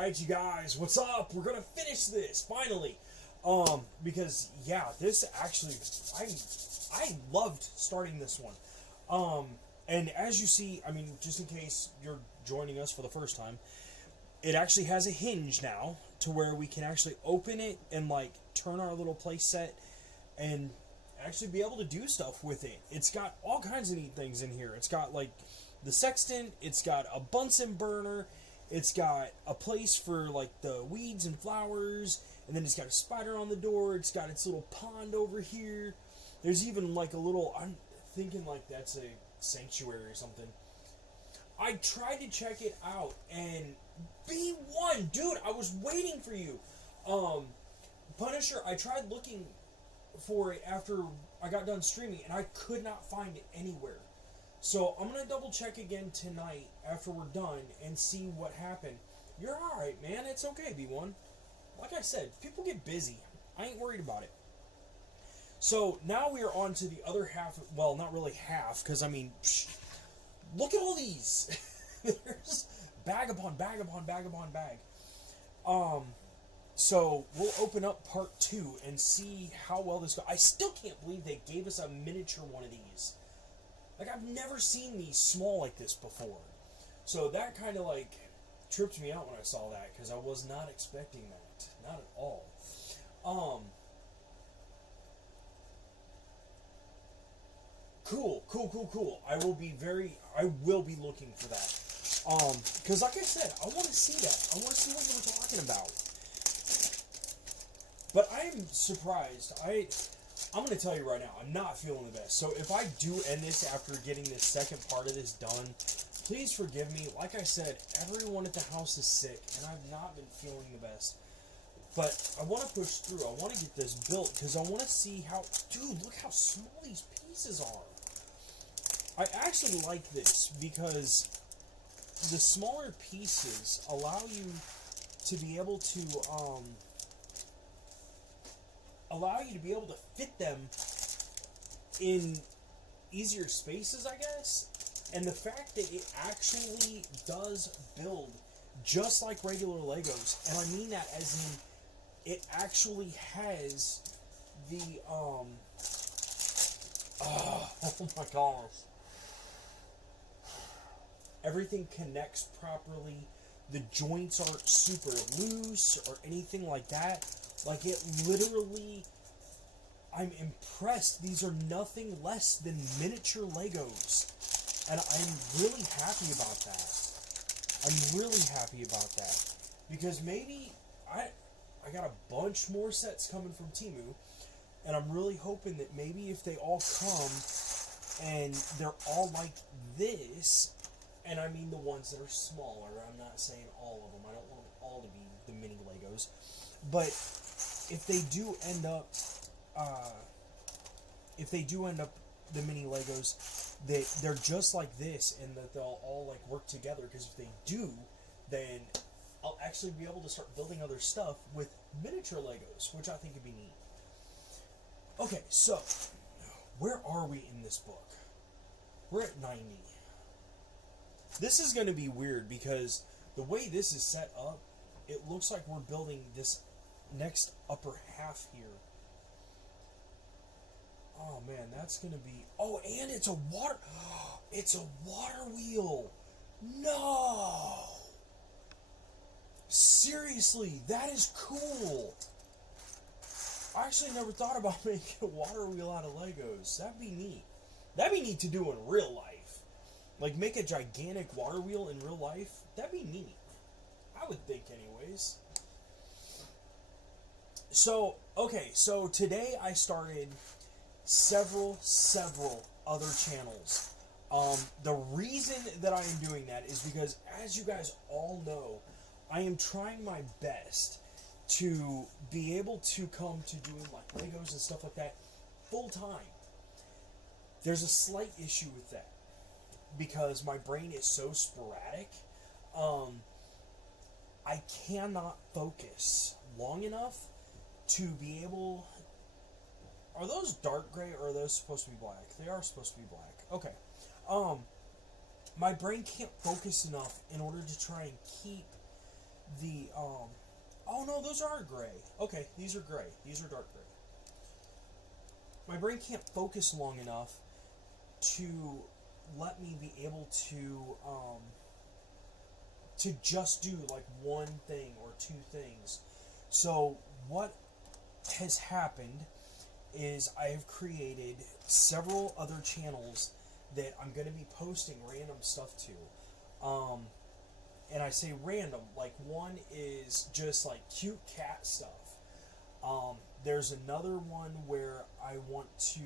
Alright, you guys, what's up? We're gonna finish this, finally. Because, yeah, this actually, I loved starting this one. And as you see, I mean, just in case you're joining us for the first time, it actually has a hinge now, to where we can actually open it and, like, turn our little place set and actually be able to do stuff with it. It's got all kinds of neat things in here. It's got, like, the sextant, it's got a Bunsen burner, it's got a place for, like, the weeds and flowers, and then it's got a spider on the door, it's got its little pond over here. There's even, like, a little, I'm thinking, like, that's a sanctuary or something. I tried to check it out, and B1, dude, I was waiting for you. Punisher, I tried looking for it after I got done streaming, and I could not find it anywhere. So I'm going to double check again tonight after we're done and see what happened. You're alright, man. It's okay, B1. Like I said, people get busy. I ain't worried about it. So now we are on to the other half. Well, not really half, because, I mean, look at all these. There's bag upon bag upon bag upon bag. So we'll open up part 2 and see how well this goes. I still can't believe they gave us a miniature one of these. Like, I've never seen these small like this before. So that kind of, like, tripped me out when I saw that, because I was not expecting that. Not at all. Cool. I will be looking for that. Because like I said, I want to see that. I want to see what you were talking about. But I am surprised. I'm going to tell you right now, I'm not feeling the best. So if I do end this after getting this second part of this done, please forgive me. Like I said, everyone at the house is sick, and I've not been feeling the best. But I want to push through. I want to get this built, because I want to see how... Dude, look how small these pieces are. I actually like this, because the smaller pieces allow you to be able to... fit them in easier spaces, I guess. And the fact that it actually does build just like regular Legos, and I mean that as in it actually has the oh my gosh, everything connects properly. The joints aren't super loose or anything like that. Like, it literally, I'm impressed. These are nothing less than miniature Legos. And I'm really happy about that. I'm really happy about that. Because maybe, I got a bunch more sets coming from Temu. And I'm really hoping that maybe if they all come and they're all like this, and I mean the ones that are smaller, I'm not saying all of them. I don't want them all to be the mini Legos. But if they do end up, the mini Legos, they're just like this, and that they'll all, like, work together. Because if they do, then I'll actually be able to start building other stuff with miniature Legos, which I think would be neat. Okay, so where are we in this book? We're at 90. This is going to be weird, because the way this is set up, it looks like we're building this next upper half here. Oh man, that's gonna be... Oh, and it's a water... It's a water wheel! No! Seriously, that is cool! I actually never thought about making a water wheel out of Legos. That'd be neat. That'd be neat to do in real life. Like, make a gigantic water wheel in real life. That'd be neat. I would think anyways. So, okay, so today I started several other channels. The reason that I am doing that is because, as you guys all know, I am trying my best to be able to come to doing, like, Legos and stuff like that full time. There's a slight issue with that, because my brain is so sporadic. I cannot focus long enough to be able... Are those dark gray, or are those supposed to be black? They are supposed to be black. Okay. My brain can't focus enough in order to try and keep the oh no, those aren't gray. Okay, these are gray. These are dark gray. My brain can't focus long enough to let me be able to just do like one thing or two things. So what has happened is I have created several other channels that I'm going to be posting random stuff to. And I say random, like one is just like cute cat stuff. There's another one where I want to,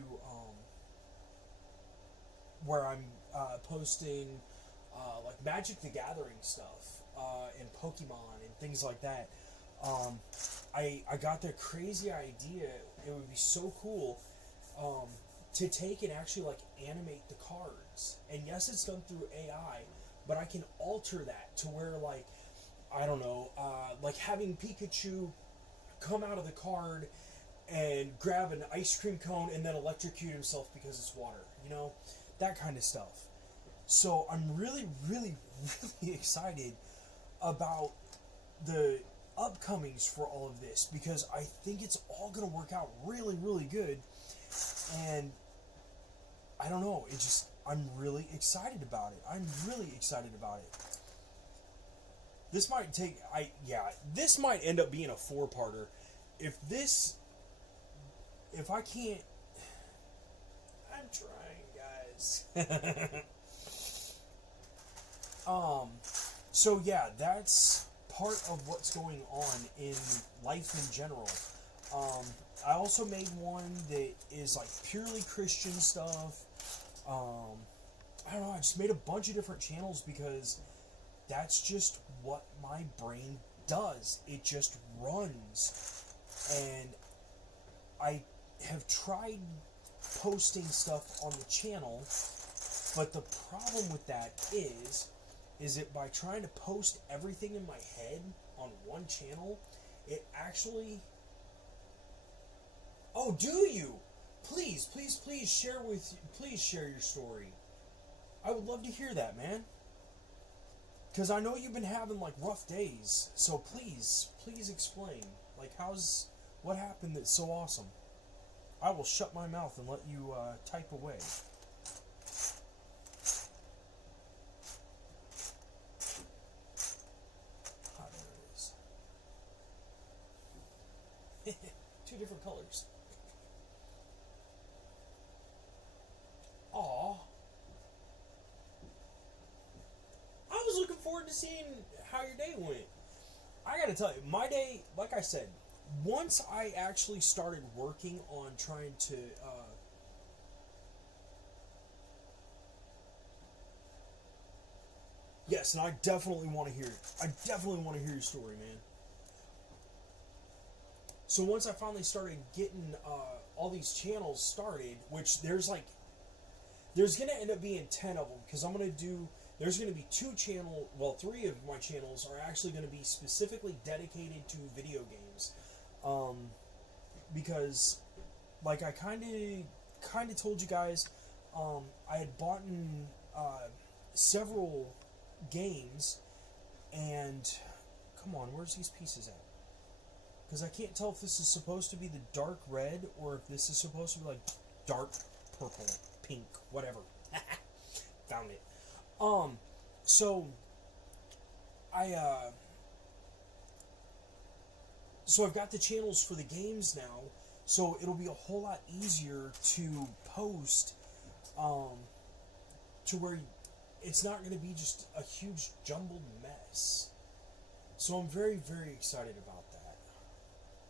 where I'm posting like Magic the Gathering stuff and Pokemon and things like that. I got the crazy idea. It would be so cool to take and actually like animate the cards. And yes, it's done through AI, but I can alter that to where like, I don't know, like having Pikachu come out of the card and grab an ice cream cone and then electrocute himself because it's water, you know, that kind of stuff. So I'm really, really, really excited about the upcomings for all of this because I think it's all going to work out really, really good. And I don't know, it just, I'm really excited about it. I'm really excited about it. This might take, this might end up being a 4-parter. If I can't, I'm trying, guys. So yeah, that's part of what's going on in life in general. I also made one that is like purely Christian stuff. I don't know, I just made a bunch of different channels because that's just what my brain does. It just runs. And I have tried posting stuff on the channel, but the problem with that is that by trying to post everything in my head on one channel, it actually... Oh, do you? Please, please, please share your story. I would love to hear that, man. Because I know you've been having like rough days, so please explain. Like, what happened that's so awesome? I will shut my mouth and let you type away. Ah, there it is. 2 different colors. Aw. I was looking forward to seeing how your day went. I gotta tell you, my day, like I said, once I actually started working on trying to, yes, and I definitely want to hear it. I definitely want to hear your story, man. So once I finally started getting all these channels started, which there's going to end up being 10 of them, because there's going to be 3 of my channels are actually going to be specifically dedicated to video games. Because, like I kind of told you guys, I had bought several games, and come on, where's these pieces at? Because I can't tell if this is supposed to be the dark red or if this is supposed to be like dark purple, pink, whatever. Found it. So I've got the channels for the games now, so it'll be a whole lot easier to post, to where it's not going to be just a huge jumbled mess. So I'm very, very excited about that.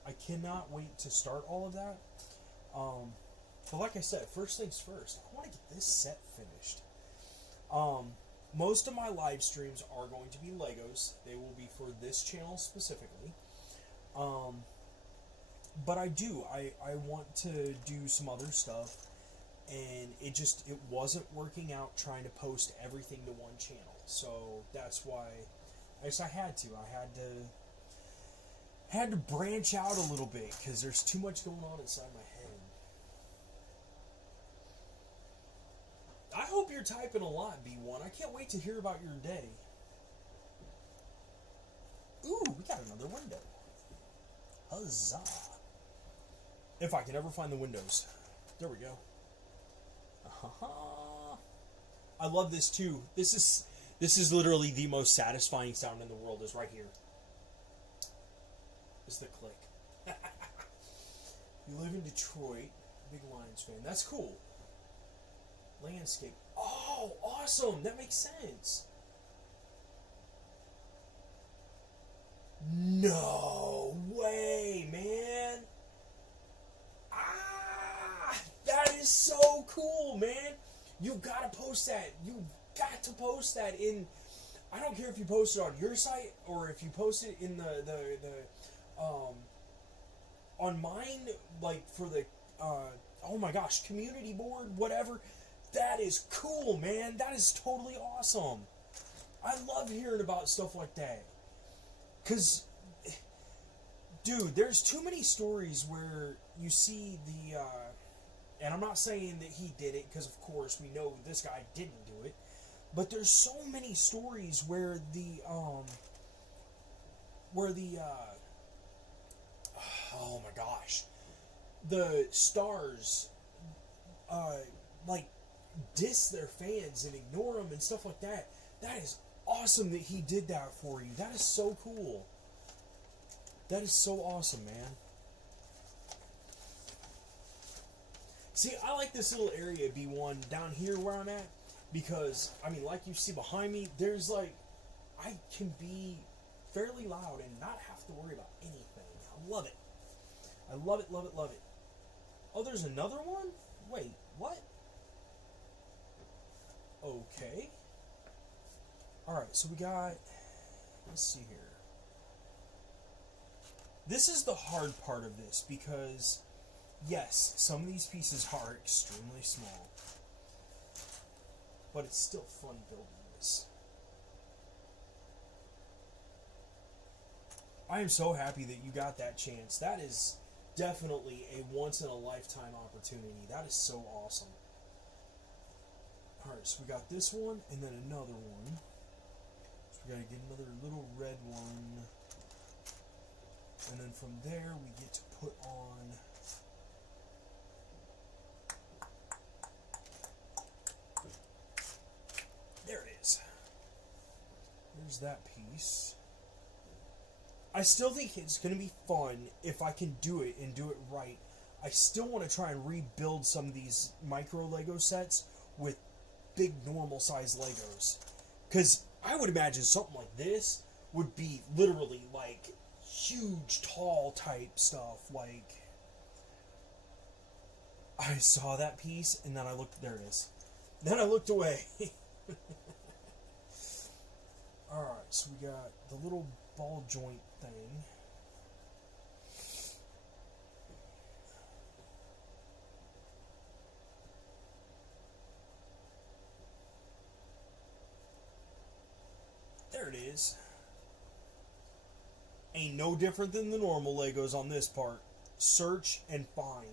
I cannot wait to start all of that. But like I said, first things first, I want to get this set finished. Most of my live streams are going to be LEGOS. They will be for this channel specifically. But I want to do some other stuff, and it wasn't working out trying to post everything to one channel. So that's why I had to branch out a little bit, because there's too much going on inside my head. I hope you're typing a lot, B1. I can't wait to hear about your day. Ooh, Huzzah. If I can ever find the windows. There we go. I love this too. This is literally the most satisfying sound in the world, is right here. Is the click. You live in Detroit. Big Lions fan. That's cool. Landscape. Oh, awesome. That makes sense. No way, man. Ah, that is so cool, man. You gotta post that. You got to post that in. I don't care if you post it on your site or if you post it in the on mine, like for the oh my gosh, community board, whatever. That is cool, man. That is totally awesome. I love hearing about stuff like that. Cause, dude, there's too many stories where you see the, and I'm not saying that he did it, because of course we know this guy didn't do it, but there's so many stories where oh my gosh, the stars, like, diss their fans and ignore them and stuff like that. That is awesome that he did that for you. That is so cool. That is so awesome, man. See, I like this little area B1 down here where I'm at, because, I mean, like you see behind me, there's like, I can be fairly loud and not have to worry about anything. I love it. I love it, love it, love it. Oh, there's another one? Wait, what? Okay. Alright, so we got, let's see here. This is the hard part of this, because, yes, some of these pieces are extremely small, but it's still fun building this. I am so happy that you got that chance. That is definitely a once-in-a-lifetime opportunity. That is so awesome. Alright, so we got this one, and then another one. So we gotta get another little red one. And then from there, we get to put on... There it is. There's that piece. I still think it's going to be fun if I can do it and do it right. I still want to try and rebuild some of these micro Lego sets with big normal size Legos. Because I would imagine something like this would be literally like huge, tall type stuff. Like, I saw that piece and then I looked, there it is. Then I looked away. Alright, so we got the little ball joint thing. There it is. Ain't no different than the normal Legos on this part. Search and find.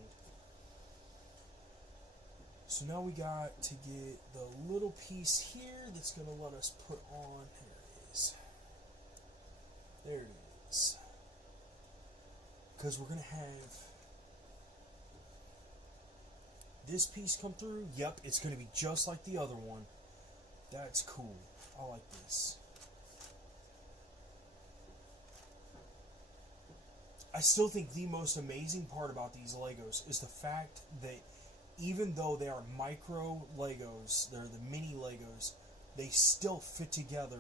So now we got to get the little piece here that's going to let us put on. There it is. There it is. Because we're going to have this piece come through. Yep, it's going to be just like the other one. That's cool. I like this. I still think the most amazing part about these Legos is the fact that even though they are micro Legos, they're the mini Legos, they still fit together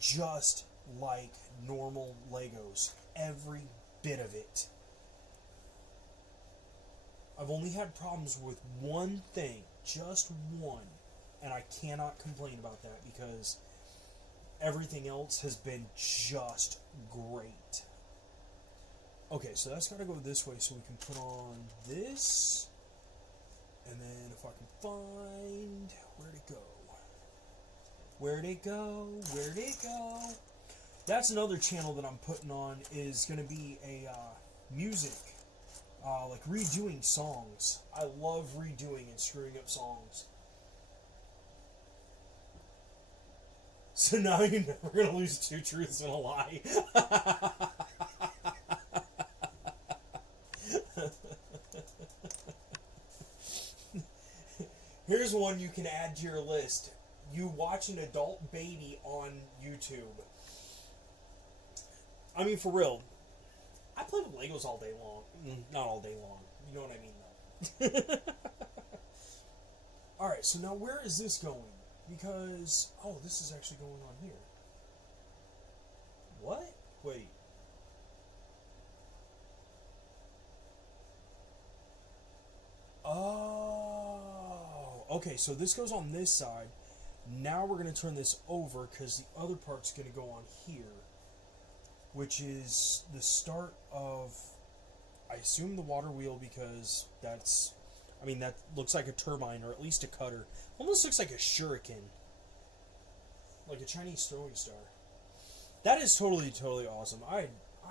just like normal Legos. Every bit of it. I've only had problems with one thing, just one, and I cannot complain about that because everything else has been just great. Okay, so that's got to go this way so we can put on this. And then if I can find... Where'd it go? Where'd it go? Where'd it go? That's another channel that I'm putting on, is going to be a music. Like redoing songs. I love redoing and screwing up songs. So now you're never going to lose two truths and a lie. Here's one you can add to your list. You watch an adult baby on YouTube. I mean, for real. I play with Legos all day long. Not all day long. You know what I mean, though. Alright, so now where is this going? Because, oh, this is actually going on here. What? Wait. Oh. Okay, so this goes on this side. Now we're going to turn this over because the other part's going to go on here. Which is the start of, I assume, the water wheel, because that's, I mean, that looks like a turbine, or at least a cutter. Almost looks like a shuriken. Like a Chinese throwing star. That is totally, totally awesome. I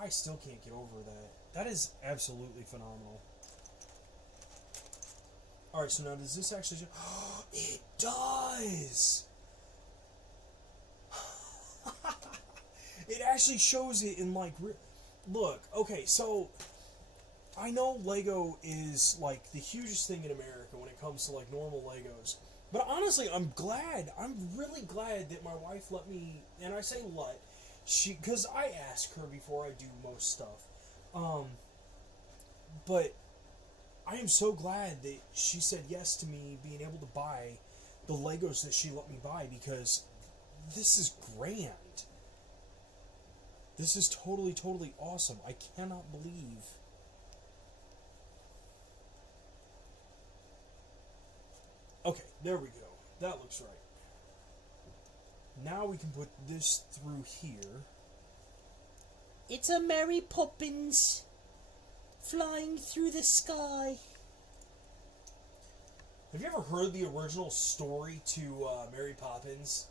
still can't get over that. That is absolutely phenomenal. Alright, so now does this actually... it does! It actually shows it in, like... Look, okay, so... I know Lego is, like, the hugest thing in America when it comes to, like, normal Legos. But honestly, I'm really glad that my wife let me... And I say let... Because I ask her before I do most stuff. But... I am so glad that she said yes to me being able to buy the Legos that she let me buy, because this is grand. This is totally, totally awesome. I cannot believe. Okay, there we go. That looks right. Now we can put this through here. It's a Mary Poppins flying through the sky. Have you ever heard the original story to Mary Poppins?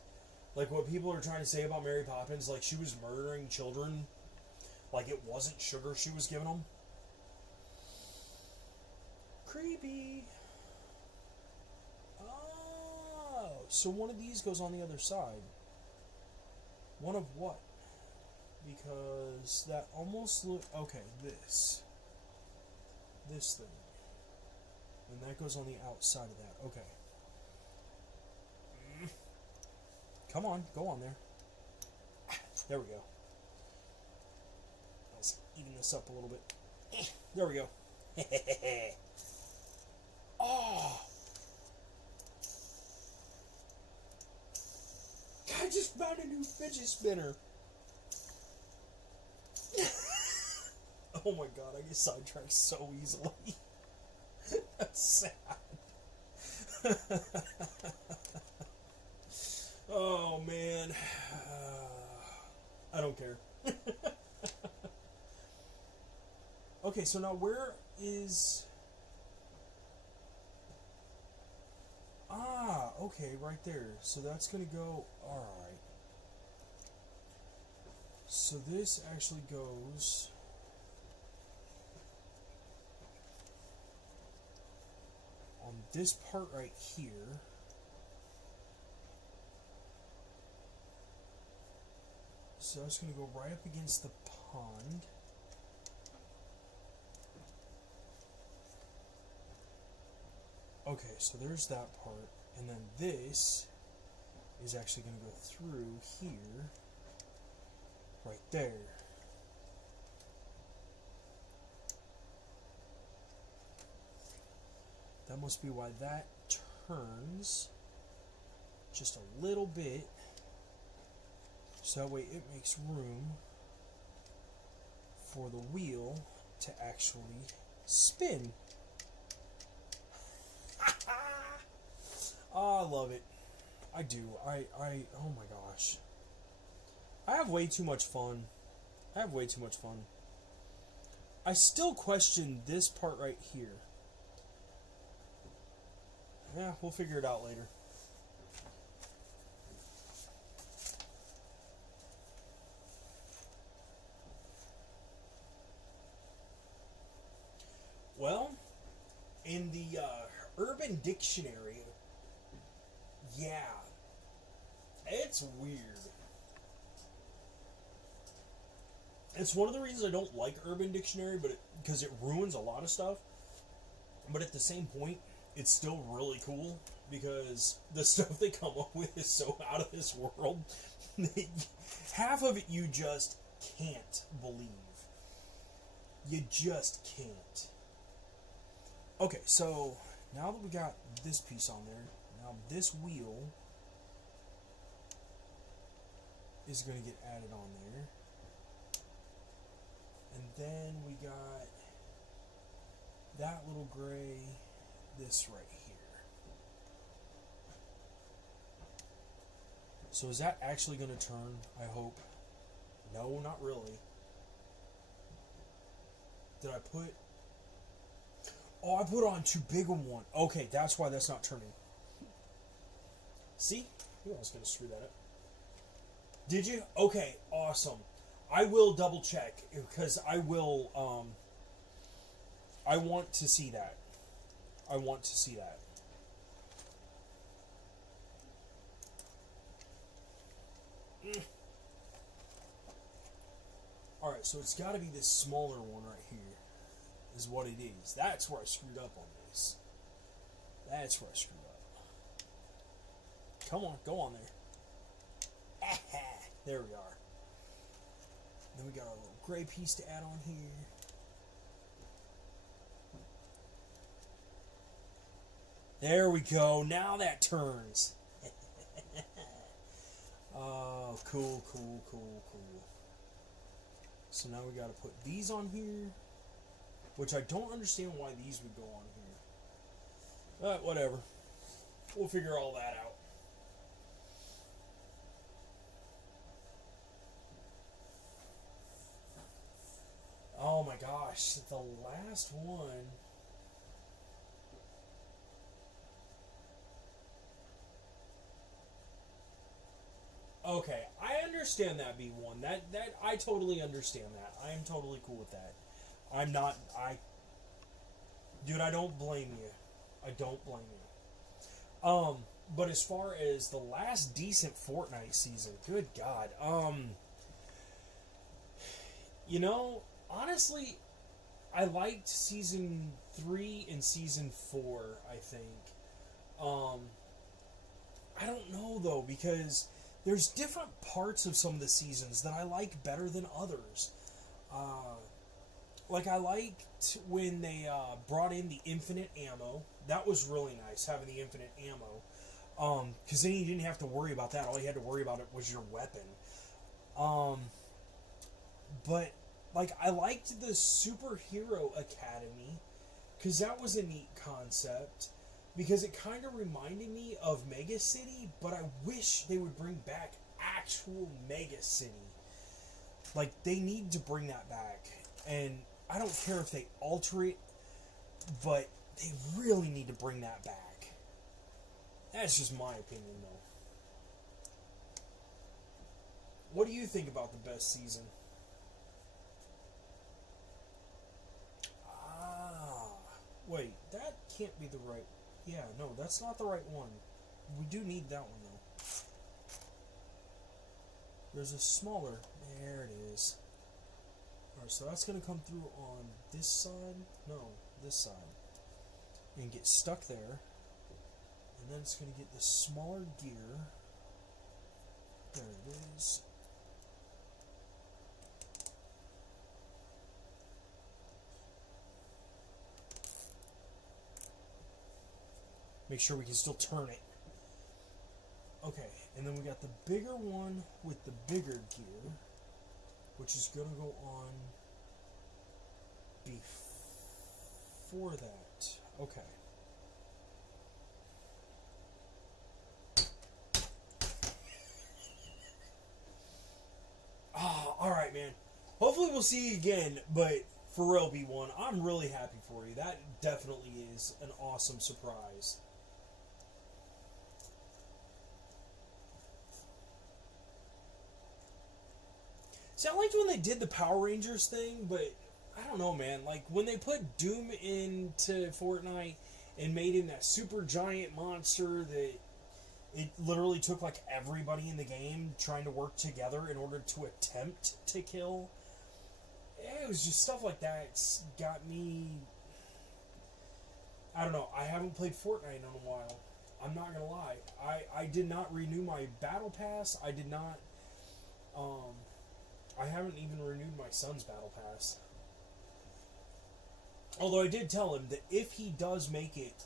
Like, what people are trying to say about Mary Poppins, like she was murdering children, like it wasn't sugar she was giving them. Creepy. Oh, so one of these goes on the other side. One of what? Because that almost look... Okay, this thing. And that goes on the outside of that. Okay. Come on, go on there. There we go. Let's even this up a little bit. There we go. Oh! I just found a new fidget spinner. Oh my god, I get sidetracked so easily. That's sad. Oh man. I don't care. Okay, so now where is... Ah, okay, right there. So that's going to go... Alright. So this actually goes... on this part right here. So it's going to go right up against the pond. Okay, so there's that part. And then this is actually going to go through here. Right there. That must be why that turns just a little bit. So that way it makes room for the wheel to actually spin. Oh, I love it. I do. Oh my gosh. I have way too much fun. I still question this part right here. Yeah, we'll figure it out later. Well, in the Urban Dictionary, yeah, it's weird. It's one of the reasons I don't like Urban Dictionary, but because it ruins a lot of stuff. But at the same point, it's still really cool. because the stuff they come up with is so out of this world. Half of it you just can't believe. You just can't. Okay, so now that we got this piece on there, now this wheel is going to get added on there. And then we got that little gray, this right here. So is that actually going to turn, I hope? No, not really. Did I put... Oh, I put on too big of one. Okay, that's why that's not turning. See? I was going to screw that up. Did you? Okay, awesome. I will double check because I will, I want to see that. I want to see that. Alright, so it's got to be this smaller one right here. Is what it is. That's where I screwed up on this. That's where I screwed up. Come on, go on there. There we are. Then we got our little gray piece to add on here. There we go. Now that turns. Oh, cool, cool, cool, cool. So now we got to put these on here, which I don't understand why these would go on here. But whatever. We'll figure all that out. Oh my gosh, the last one. Okay, I understand that B1. That I totally understand that. I am totally cool with that. I'm not dude, I don't blame you. I don't blame you. But as far as the last decent Fortnite season, good God. You know, honestly, I liked season 3 and season 4, I think. I don't know though, because there's different parts of some of the seasons that I like better than others. Like I liked when they brought in the infinite ammo. That was really nice, having the infinite ammo. Because then you didn't have to worry about that. All you had to worry about it was your weapon. But like I liked the Superhero Academy because that was a neat concept. Because it kind of reminded me of Mega City, but I wish they would bring back actual Mega City. Like, they need to bring that back. And I don't care if they alter it, but they really need to bring that back. That's just my opinion, though. What do you think about the best season? Wait, that can't be the right... Yeah, no, that's not the right one. We do need that one, though. There's a smaller... There it is. Alright, so that's going to come through on this side. No, this side. And get stuck there. And then it's going to get the smaller gear. There it is. Make sure we can still turn it. Okay, and then we got the bigger one with the bigger gear, which is going to go on before that. Okay. Alright, man. Hopefully we'll see you again, but for real, B1, I'm really happy for you. That definitely is an awesome surprise. See, I liked when they did the Power Rangers thing, but I don't know, man. Like, when they put Doom into Fortnite and made him that super giant monster that it literally took, like, everybody in the game trying to work together in order to attempt to kill. It was just stuff like that. It's got me... I don't know. I haven't played Fortnite in a while. I'm not gonna lie. I did not renew my battle pass. I did not. I haven't even renewed my son's battle pass. Although I did tell him that if he does make it,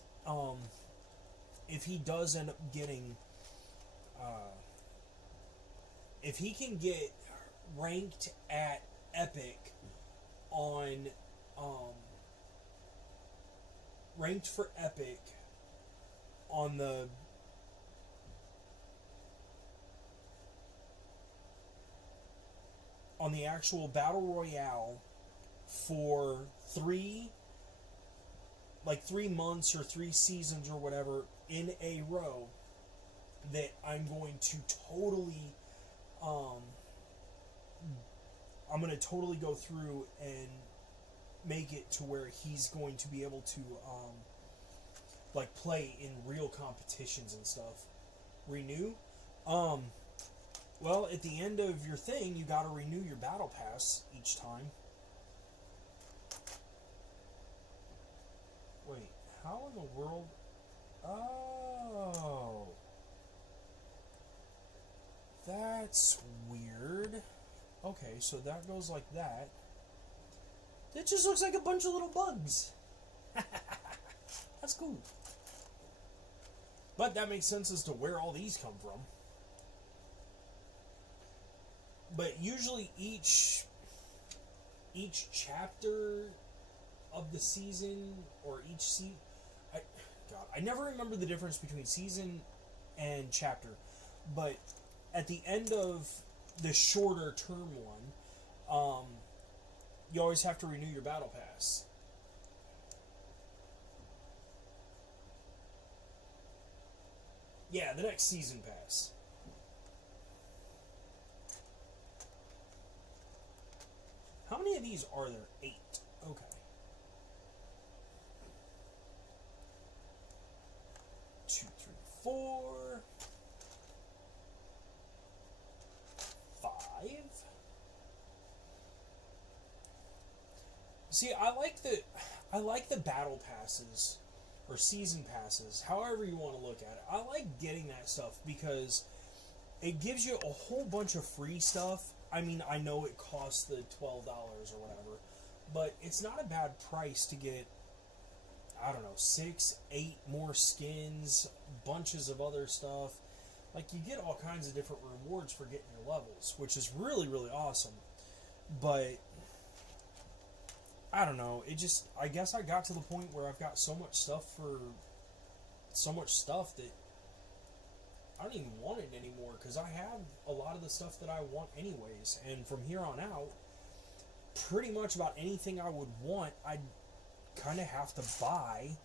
if he does end up getting, if he can get ranked at Epic on, ranked for Epic on the actual Battle Royale for 3 months or 3 seasons or whatever in a row, that I'm going to totally go through and make it to where he's going to be able to play in real competitions and stuff. Renew? Well, at the end of your thing, you gotta renew your battle pass each time. Wait, how in the world? Oh. That's weird. Okay, so that goes like that. It just looks like a bunch of little bugs. That's cool. But that makes sense as to where all these come from. But usually each chapter of the season, or each I never remember the difference between season and chapter. But at the end of the shorter term one, you always have to renew your battle pass. Yeah, the next season pass. How many of these are there? 8. Okay. 2, 3, 4, 5. See, I like the battle passes or season passes, however you want to look at it. I like getting that stuff because it gives you a whole bunch of free stuff. I mean, I know it costs the $12 or whatever, but it's not a bad price to get, I don't know, 6, 8 more skins, bunches of other stuff. Like, you get all kinds of different rewards for getting your levels, which is really, really awesome. But I don't know, I guess I got to the point where I've got so much stuff that I don't even want it anymore, because I have a lot of the stuff that I want anyways, and from here on out, pretty much about anything I would want, I'd kind of have to buy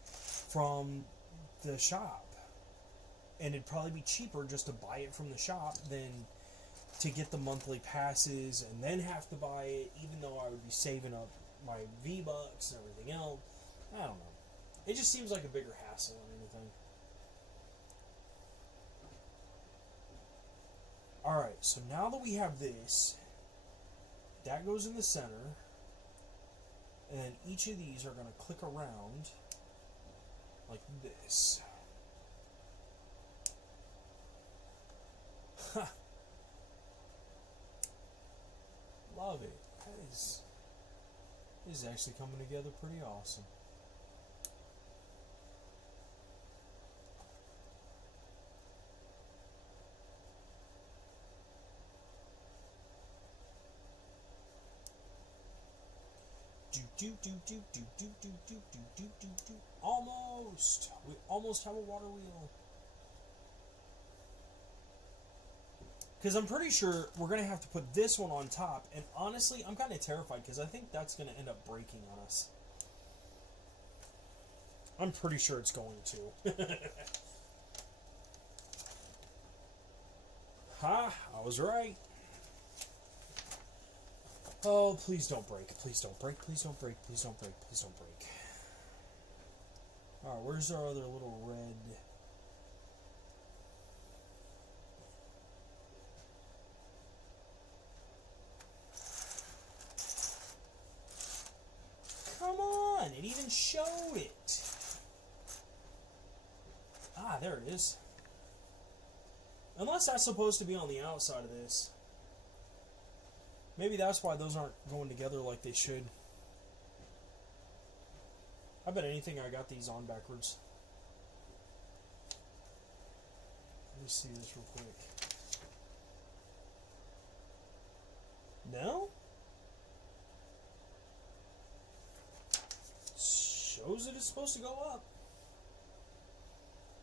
from the shop. And it'd probably be cheaper just to buy it from the shop than to get the monthly passes and then have to buy it, even though I would be saving up my V-Bucks and everything else. I don't know. It just seems like a bigger hassle than anything. Alright, so now that we have this, that goes in the center, and then each of these are going to click around like this. Love it. This is actually coming together pretty awesome. Almost. We almost have a water wheel. Because I'm pretty sure we're going to have to put this one on top. And honestly, I'm kind of terrified because I think that's going to end up breaking on us. I'm pretty sure it's going to. Ha! I was right. Oh, please don't break. Please don't break. Please don't break. Please don't break. Please don't break. Alright, where's our other little red... Come on! It even showed it! Ah, there it is. Unless that's supposed to be on the outside of this. Maybe that's why those aren't going together like they should. I bet anything I got these on backwards. Let me see this real quick. No? Shows that it's supposed to go up.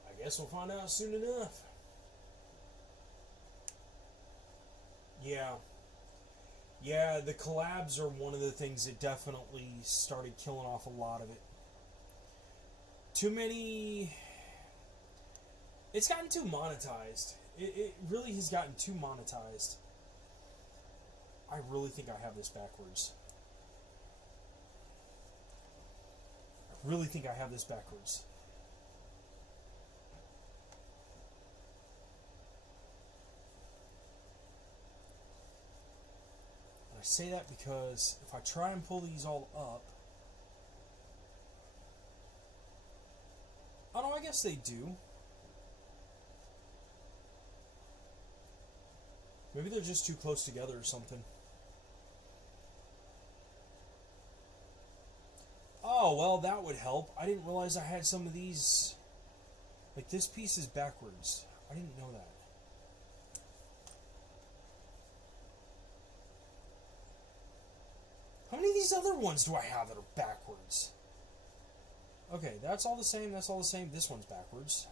I guess we'll find out soon enough. Yeah. Yeah, the collabs are one of the things that definitely started killing off a lot of it. Too many... It's gotten too monetized. It really has gotten too monetized. I really think I have this backwards. I really think I have this backwards. And I say that because if I try and pull these all up... Oh no, I guess they do. Maybe they're just too close together or something. Oh, well, that would help. I didn't realize I had some of these. Like, this piece is backwards. I didn't know that. How many of these other ones do I have that are backwards? Okay, that's all the same. That's all the same. This one's backwards.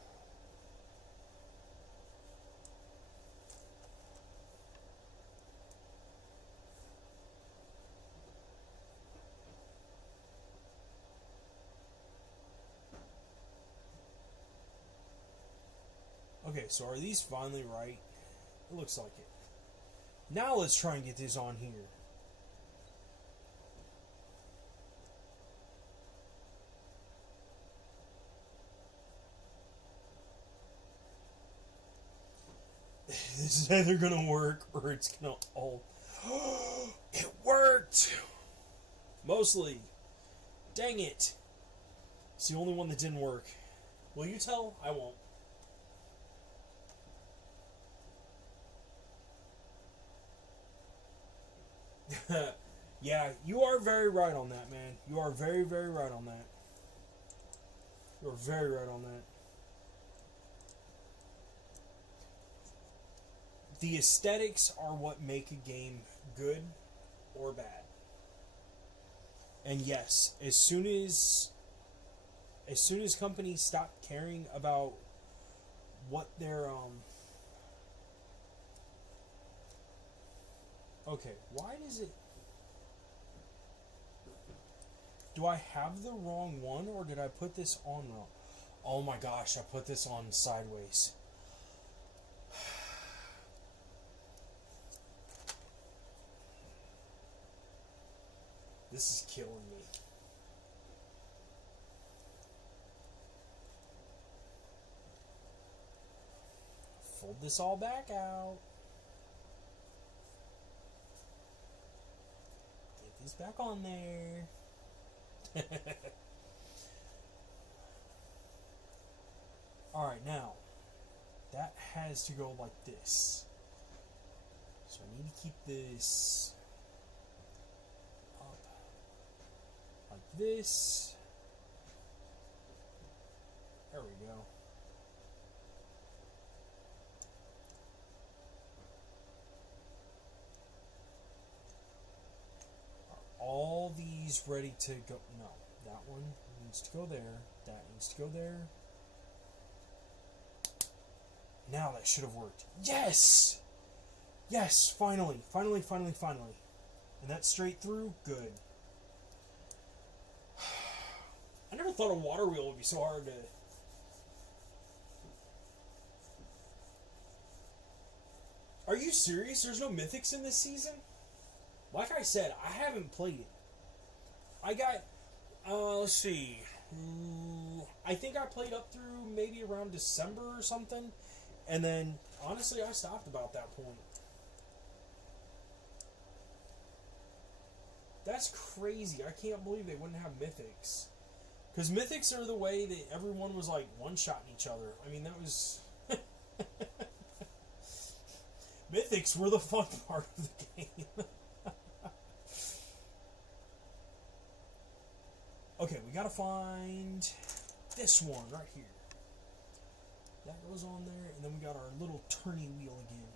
Okay, so are these finally right? It looks like it. Now let's try and get this on here. This is either gonna work or it's gonna all... It worked! Mostly. Dang it. It's the only one that didn't work. Will you tell? I won't. Yeah, you are very right on that, man. You are very, very right on that. You are very right on that. The aesthetics are what make a game good or bad. And yes, as soon as companies stop caring about what their okay, why does it... Do I have the wrong one, or did I put this on wrong? Oh my gosh, I put this on sideways. This is killing me. Fold this all back out. Get this back on there. Alright, now that has to go like this. So I need to keep this up like this. There we go. All these ready to go? No, that one needs to go there. That needs to go there. Now that should have worked. Yes! Yes, finally. Finally, finally, finally. And that's straight through? Good. I never thought a water wheel would be so hard to... Are you serious? There's no mythics in this season? Like I said, I haven't played it. I got, let's see. I think I played up through maybe around December or something. And then, honestly, I stopped about that point. That's crazy. I can't believe they wouldn't have mythics. Because mythics are the way that everyone was like one-shotting each other. I mean, that was... mythics were the fun part of the game. Okay, we gotta find this one right here. That goes on there, and then we got our little turny wheel again.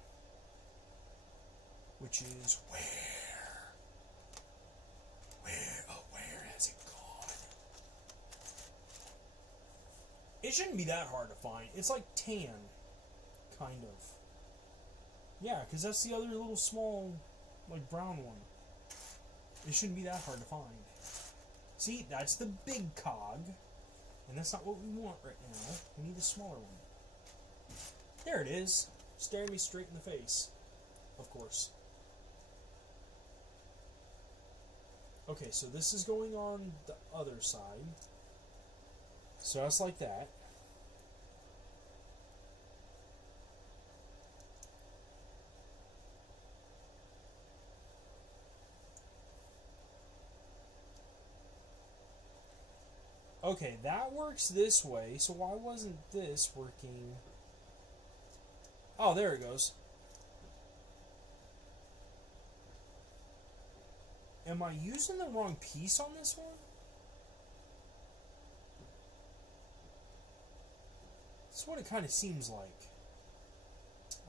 Which is where? Where has it gone? It shouldn't be that hard to find. It's like tan, kind of. Yeah, because that's the other little small, like, brown one. It shouldn't be that hard to find. See, that's the big cog. And that's not what we want right now. We need the smaller one. There it is. Staring me straight in the face. Of course. Okay, so this is going on the other side. So that's like that. Okay, that works this way, so why wasn't this working? Oh, there it goes. Am I using the wrong piece on this one? That's what it kind of seems like.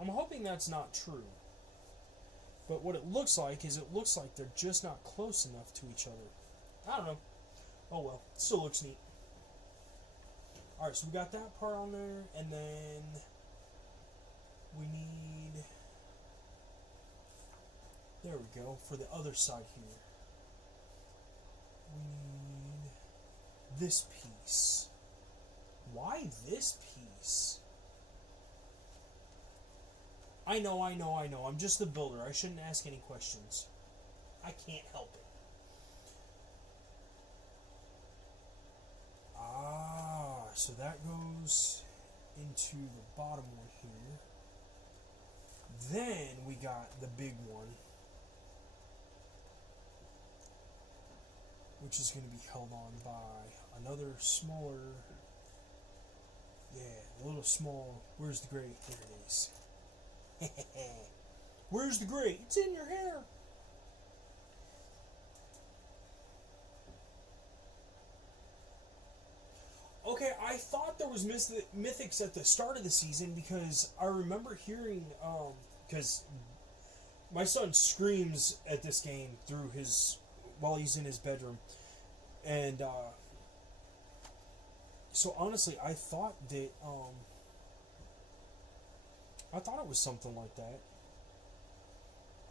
I'm hoping that's not true. But what it looks like is it looks like they're just not close enough to each other. I don't know. Oh well, still looks neat. Alright, so we got that part on there, and then we need... There we go, for the other side here. We need this piece. Why this piece? I know. I'm just the builder. I shouldn't ask any questions. I can't help it. So that goes into the bottom one here. Then we got the big one, which is going to be held on by another smaller, a little small, where's the gray? There it is. Where's the gray? It's in your hair. Okay, I thought there was mythics at the start of the season because I remember hearing, because my son screams at this game while he's in his bedroom. And, so honestly, I thought that, I thought it was something like that.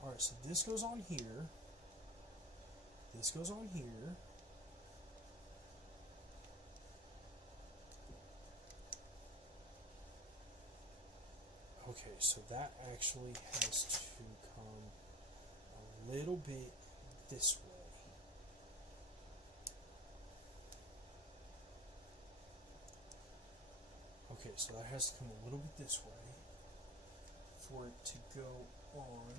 Alright, so this goes on here. This goes on here. Okay, so that actually has to come a little bit this way. Okay, so that has to come a little bit this way for it to go on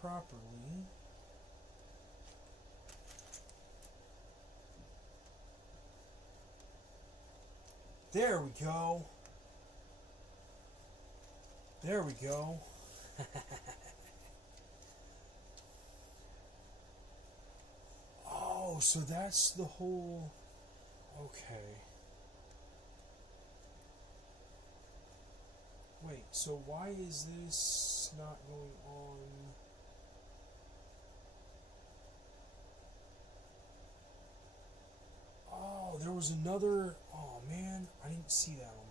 properly. There we go. There we go. Oh, so that's the whole... Okay. Wait, so why is this not going on? Oh, there was another... Oh, man, I didn't see that on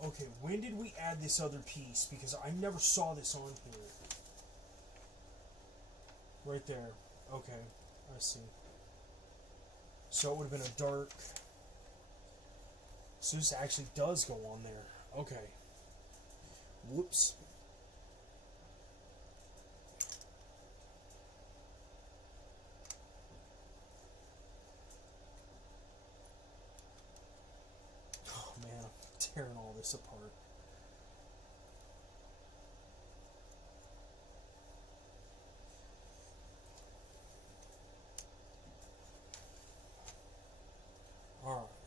there. Okay, when did we add this other piece? Because I never saw this on here. Right there. Okay, I see. So it would have been a dark... So this actually does go on there. Okay. Whoops. Oh man, I'm tearing all this apart.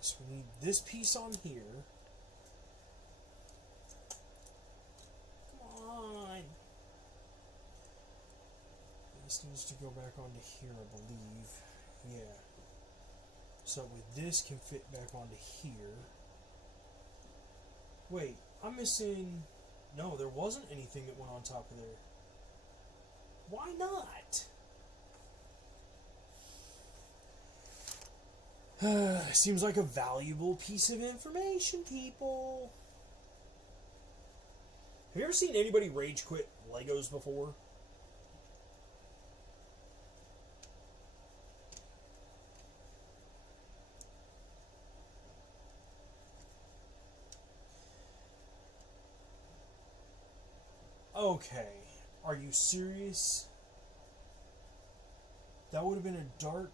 so we need this piece on here. Come on. This needs to go back onto here, I believe. Yeah. So this can fit back onto here. Wait, I'm missing... No, there wasn't anything that went on top of there. Why not? Seems like a valuable piece of information, people. Have you ever seen anybody rage quit Legos before? Okay, are you serious? That would have been a dark...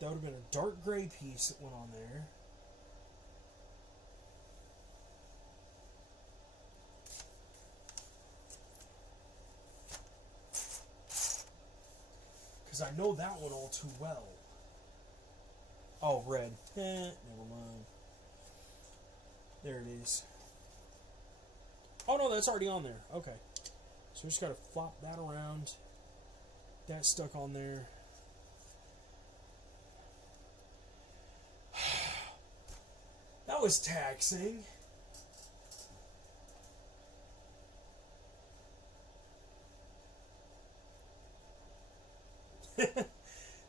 That would have been a dark gray piece that went on there. Because I know that one all too well. Oh, red. Never mind. There it is. Oh no, that's already on there. Okay. So we just gotta flop that around. That's stuck on there. That was taxing.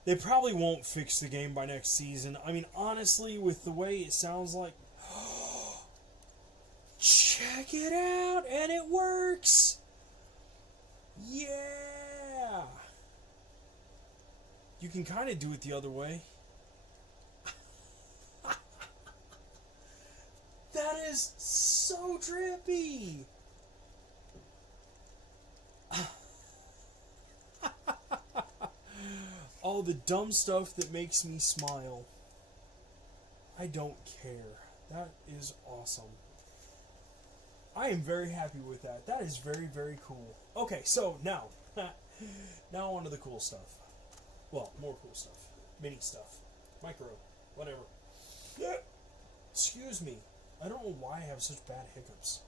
They probably won't fix the game by next season. I mean, honestly, with the way it sounds like... Check it out, and it works! Yeah! You can kind of do it the other way. That is so trippy! All the dumb stuff that makes me smile. I don't care. That is awesome. I am very happy with that. That is very, very cool. Okay, so now on to the cool stuff. Well, more cool stuff. Mini stuff. Micro. Whatever. Excuse me. I don't know why I have such bad hiccups.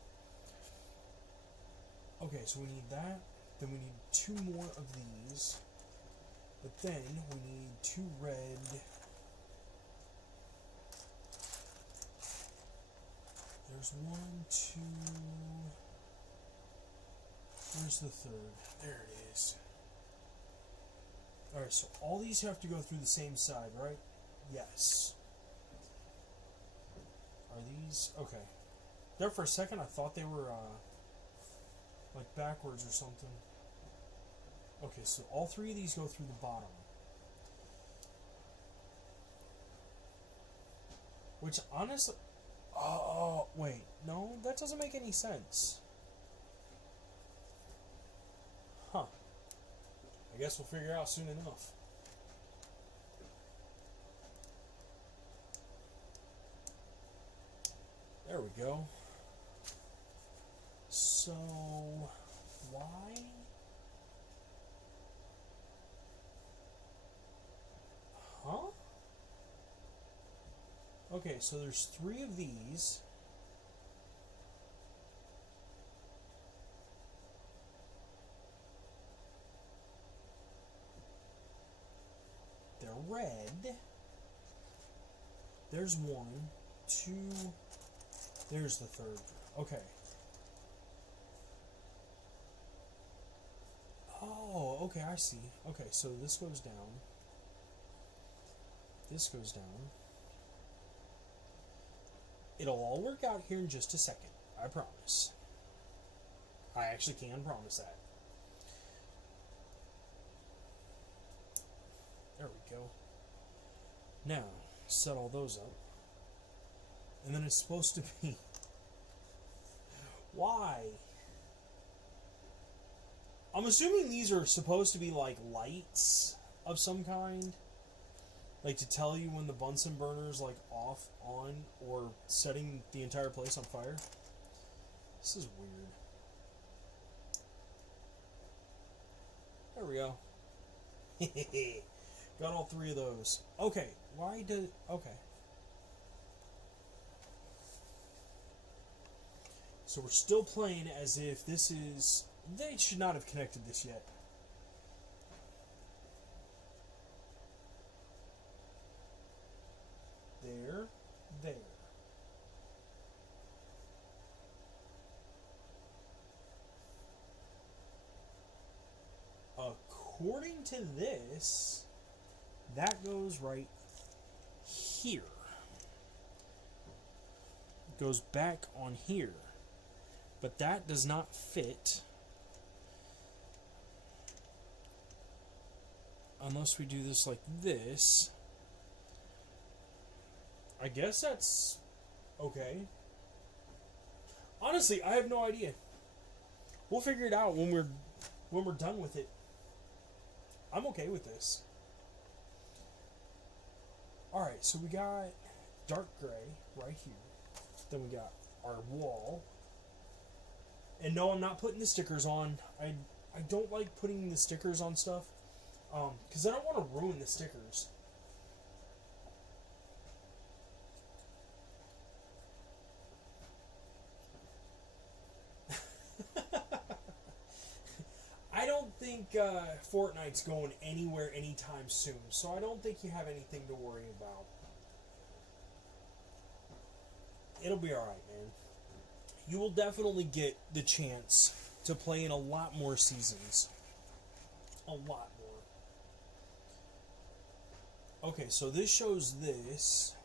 Okay, so we need that. Then we need 2 more of these. But then we need 2 red. There's 1, 2. Where's the third? There it is. Alright, so all these have to go through the same side, right? Yes. Are these... Okay. There for a second I thought they were, like backwards or something. Okay, so all 3 of these go through the bottom. Which, honestly... Oh, wait. No, that doesn't make any sense. Huh. I guess we'll figure out soon enough. There we go. So, why? Huh? Okay, so there's 3 of these. They're red. There's 1, 2, there's the third. Okay. Oh, okay, I see. Okay, so this goes down. This goes down. It'll all work out here in just a second. I promise. I actually can promise that. There we go. Now, set all those up. And then it's supposed to be... Why? I'm assuming these are supposed to be like lights of some kind. Like to tell you when the Bunsen burner is like off, on, or setting the entire place on fire. This is weird. There we go. Got all 3 of those. Okay, why did... Okay. So we're still playing as if this is... They should not have connected this yet. There. There. According to this, that goes right here. It goes back on here. But that does not fit unless we do this like this. I guess that's okay. Honestly, I have no idea. We'll figure it out when we're done with it. I'm okay with this. Alright, so we got dark gray right here. Then we got our wall. And no, I'm not putting the stickers on. I don't like putting the stickers on stuff. Because I don't want to ruin the stickers. I don't think Fortnite's going anywhere anytime soon. So I don't think you have anything to worry about. It'll be alright, man. You will definitely get the chance to play in a lot more seasons. A lot more. Okay, so this shows this.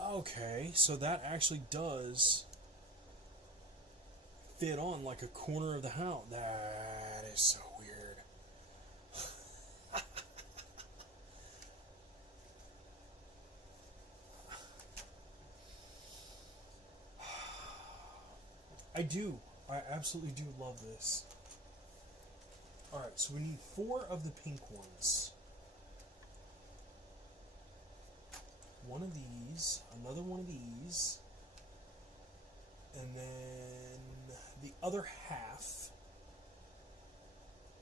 Okay, so that actually does fit on like a corner of the house. That is so weird. I absolutely do love this. Alright, so we need 4 of the pink ones. One of these, another one of these, and then the other half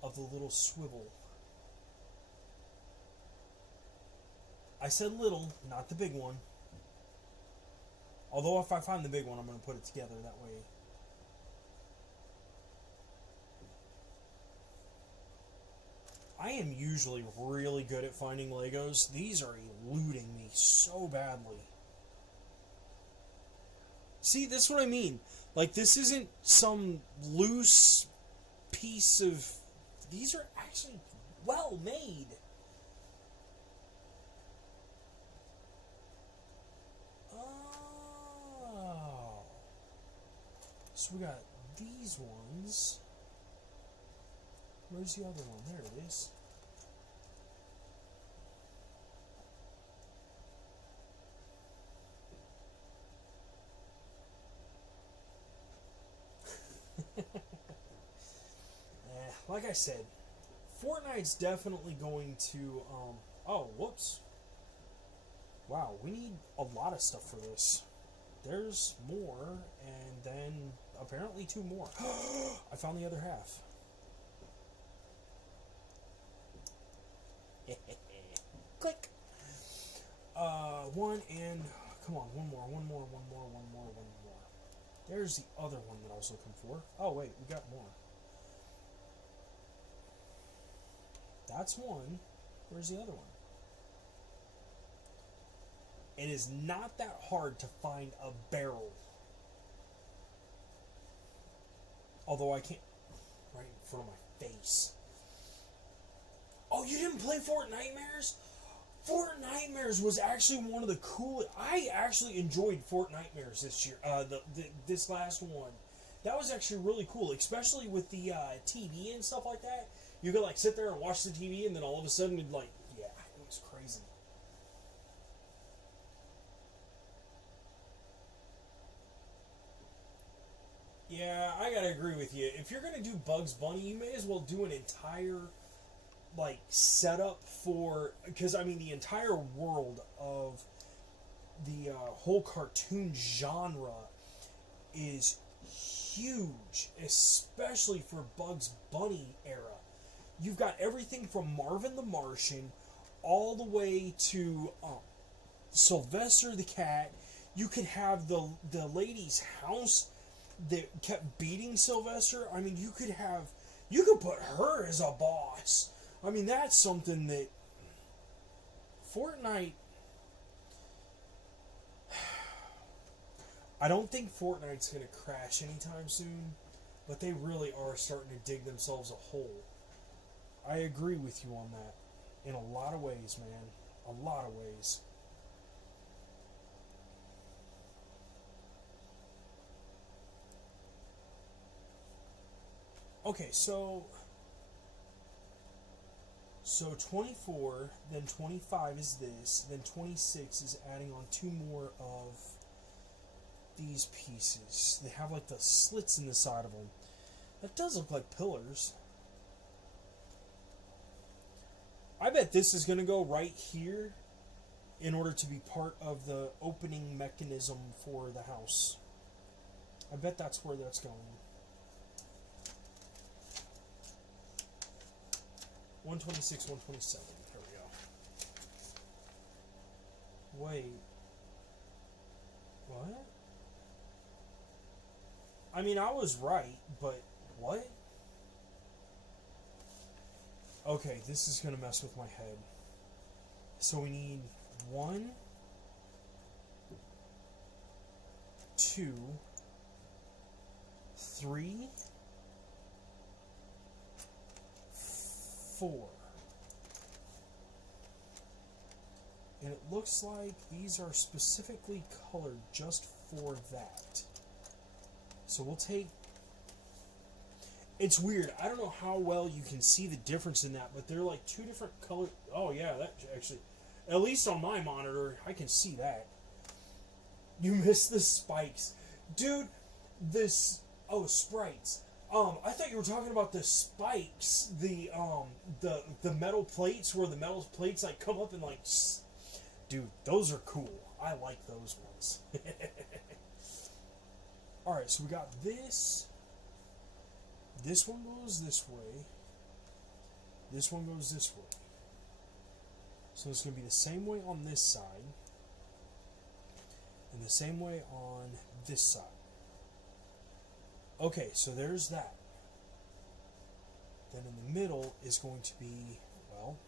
of the little swivel. I said little, not the big one. Although if I find the big one, I'm going to put it together that way. I am usually really good at finding Legos. These are eluding me so badly. See, that's what I mean. Like, this isn't some loose piece of... These are actually well made. Oh. So we got these ones. Where's the other one? There it is. Like I said, Fortnite's definitely going to, oh, whoops. Wow, we need a lot of stuff for this. There's more, and then apparently 2 more. I found the other half. Click. One and come on, one more. There's the other one that I was looking for. Oh wait, we got more. That's one. Where's the other one? It is not that hard to find a barrel. Although I can't right in front of my face. Oh, you didn't play Fort Nightmares? Fort Nightmares was actually one of the coolest. I actually enjoyed Fort Nightmares this year. This last one, that was actually really cool, especially with the TV and stuff like that. You could like sit there and watch the TV, and then all of a sudden, it'd like, yeah, it was crazy. Yeah, I gotta agree with you. If you're gonna do Bugs Bunny, you may as well do an entire like setup for, because I mean the entire world of the whole cartoon genre is huge, especially for Bugs Bunny era. you've got everything from Marvin the Martian all the way to Sylvester the cat. You could have the lady's house that kept beating Sylvester. I mean, you could put her as a boss. I mean, that's something that Fortnite. I don't think Fortnite's going to crash anytime soon, but they really are starting to dig themselves a hole. I agree with you on that in a lot of ways, man. A lot of ways. Okay, so 24, then 25 is this, then 26 is adding on 2 more of these pieces. They have like the slits in the side of them. That does look like pillars. I bet this is going to go right here in order to be part of the opening mechanism for the house. I bet that's where that's going. 126, 127. There we go. Wait. What? I mean, I was right, but what? Okay, this is going to mess with my head. So we need 1, 2, 3, 4. And it looks like these are specifically colored just for that. So we'll take... It's weird. I don't know how well you can see the difference in that, but they're like 2 different colors. Oh, yeah, that actually... At least on my monitor, I can see that. You missed the spikes. Dude, this... Oh, sprites. I thought you were talking about the spikes, the metal plates, where the metal plates like come up and like, dude, those are cool. I like those ones. All right, so we got this. This one goes this way. This one goes this way. So it's going to be the same way on this side, and the same way on this side. Okay, so there's that. Then in the middle is going to be, well,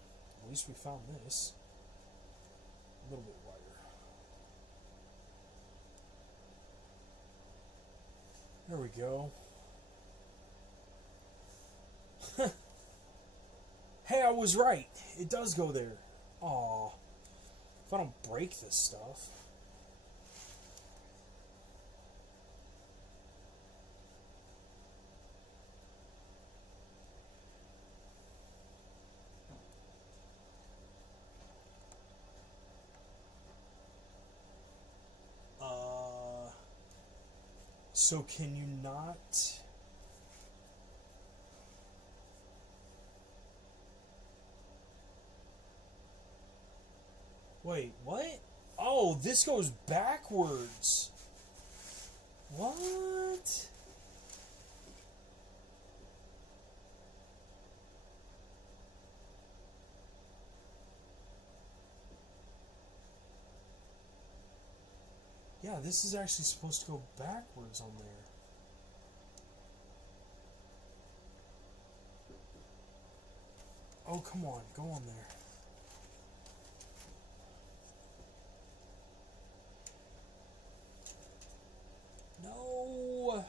at least we found this. A little bit wider. There we go. Hey, I was right. It does go there. Aw. If I don't break this stuff. So can you not... Wait, what? Oh, this goes backwards. What? Yeah, this is actually supposed to go backwards on there. Oh, come on, go on there. No.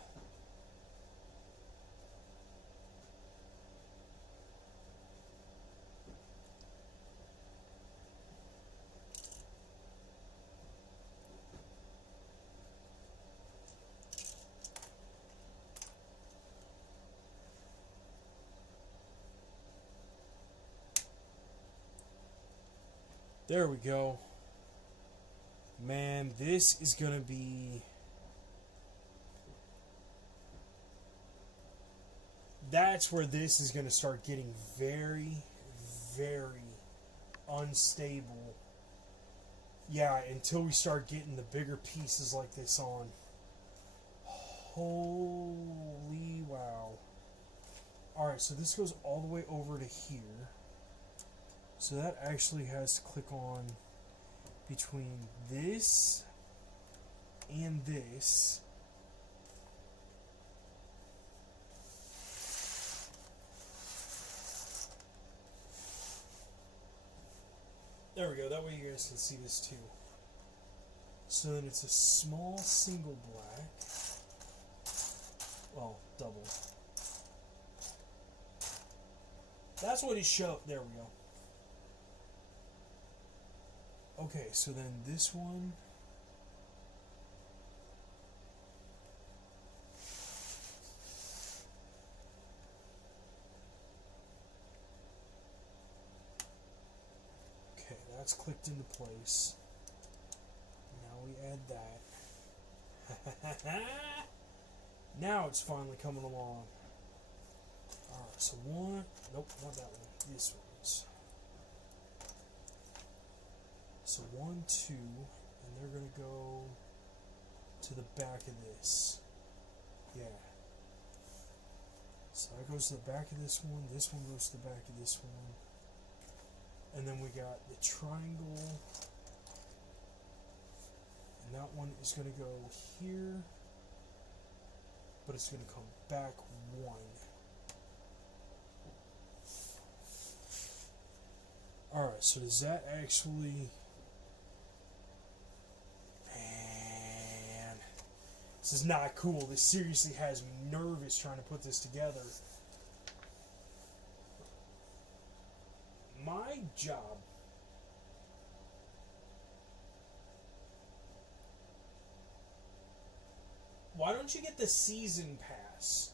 There we go. Man, this is gonna be... That's where this is gonna start getting very, very unstable. Yeah, until we start getting the bigger pieces like this on. Holy wow. Alright, so this goes all the way over to here. So that actually has to click on between this and this. There we go, that way you guys can see this too. So then it's a small single black. Well, double. That's what it showed. There we go. Okay, so then this one. Okay, that's clicked into place. Now we add that. Now it's finally coming along. Alright, so one. Nope, not that one. This one's. So 1, 2, and they're going to go to the back of this. Yeah. So that goes to the back of this one goes to the back of this one. And then we got the triangle. And that one is going to go here. But it's going to come back one. Alright, so does that actually... Man, this is not cool. This seriously has me nervous trying to put this together. My job... Why don't you get the season pass?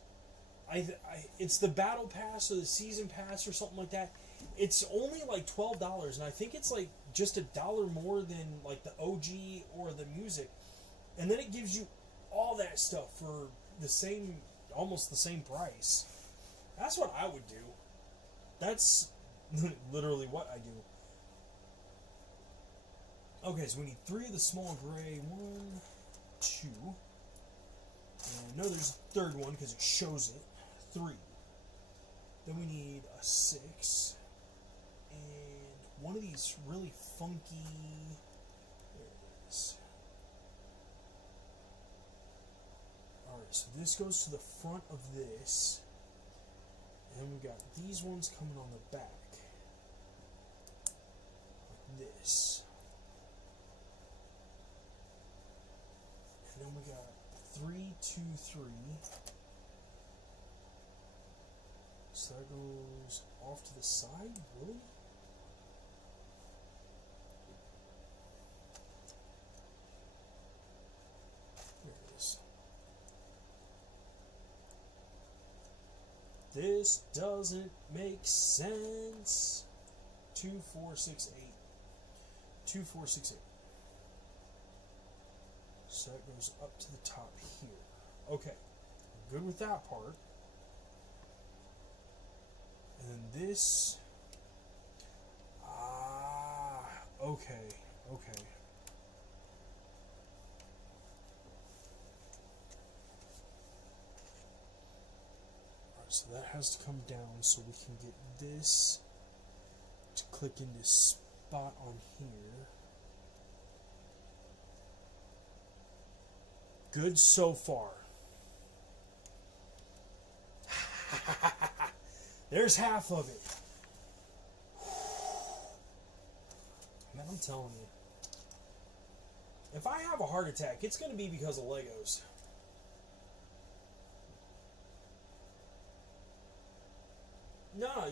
It's the battle pass or the season pass or something like that. It's only like $12, and I think it's like just $1 more than like the OG or the music, and then it gives you all that stuff for the same, almost the same price. That's what I would do. That's literally what I do. Okay, so we need 3 of the small gray. 1, 2. And no, there's a third one because it shows it. 3. Then we need a 6. And one of these really funky... There it is. Alright, so this goes to the front of this. And then we got these ones coming on the back. Like this. And then we got 3, 2, 3. So that goes off to the side, really? There it is. This doesn't make sense. 2, 4, 6, 8. 2, 4, 6, 8. So that goes up to the top here. Okay, I'm good with that part. And then this. Okay. Alright, so that has to come down so we can get this to click in this spot on here. Good so far. There's half of it. Man, I'm telling you. If I have a heart attack, it's going to be because of Legos. No,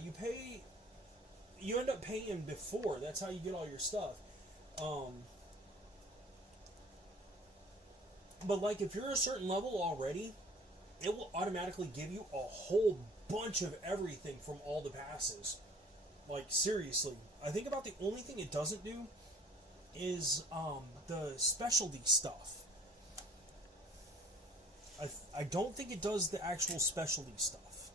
you end up paying before. That's how you get all your stuff. But like if you're a certain level already, it will automatically give you a whole bunch of everything from all the passes. Like seriously, I think about the only thing it doesn't do is the specialty stuff. I don't think it does the actual specialty stuff.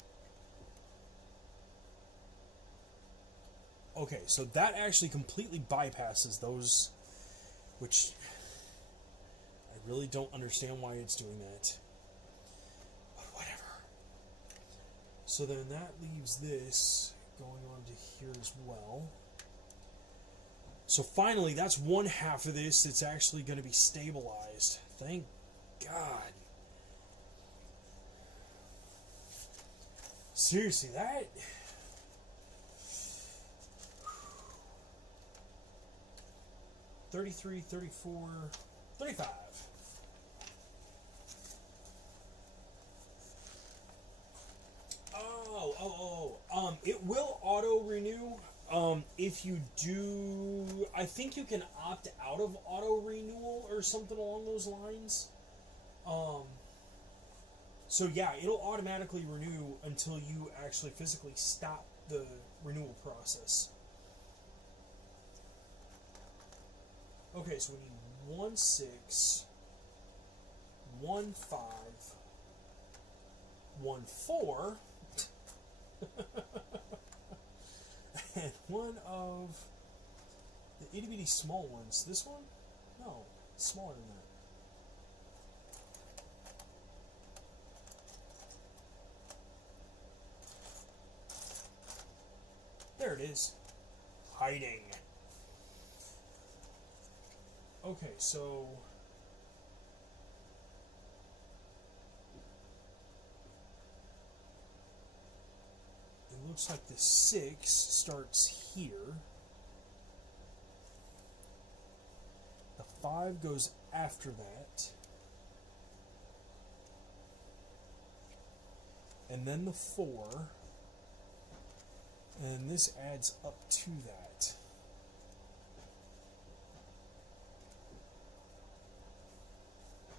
Okay, so that actually completely bypasses those, which I really don't understand why it's doing that. But whatever. So then that leaves this going on to here as well. So finally, that's one half of this that's actually going to be stabilized. Thank God. Seriously, that... 33, 34, 35. It will auto renew. If you do, I think you can opt out of auto renewal or something along those lines. So yeah, it'll automatically renew until you actually physically stop the renewal process. Okay, so we need 1 6, 1 5, 1 4, and one of the itty bitty small ones. This one? No, smaller than that. There it is. Hiding. Okay, so it looks like the 6 starts here. The 5 goes after that. And then the 4. And this adds up to that.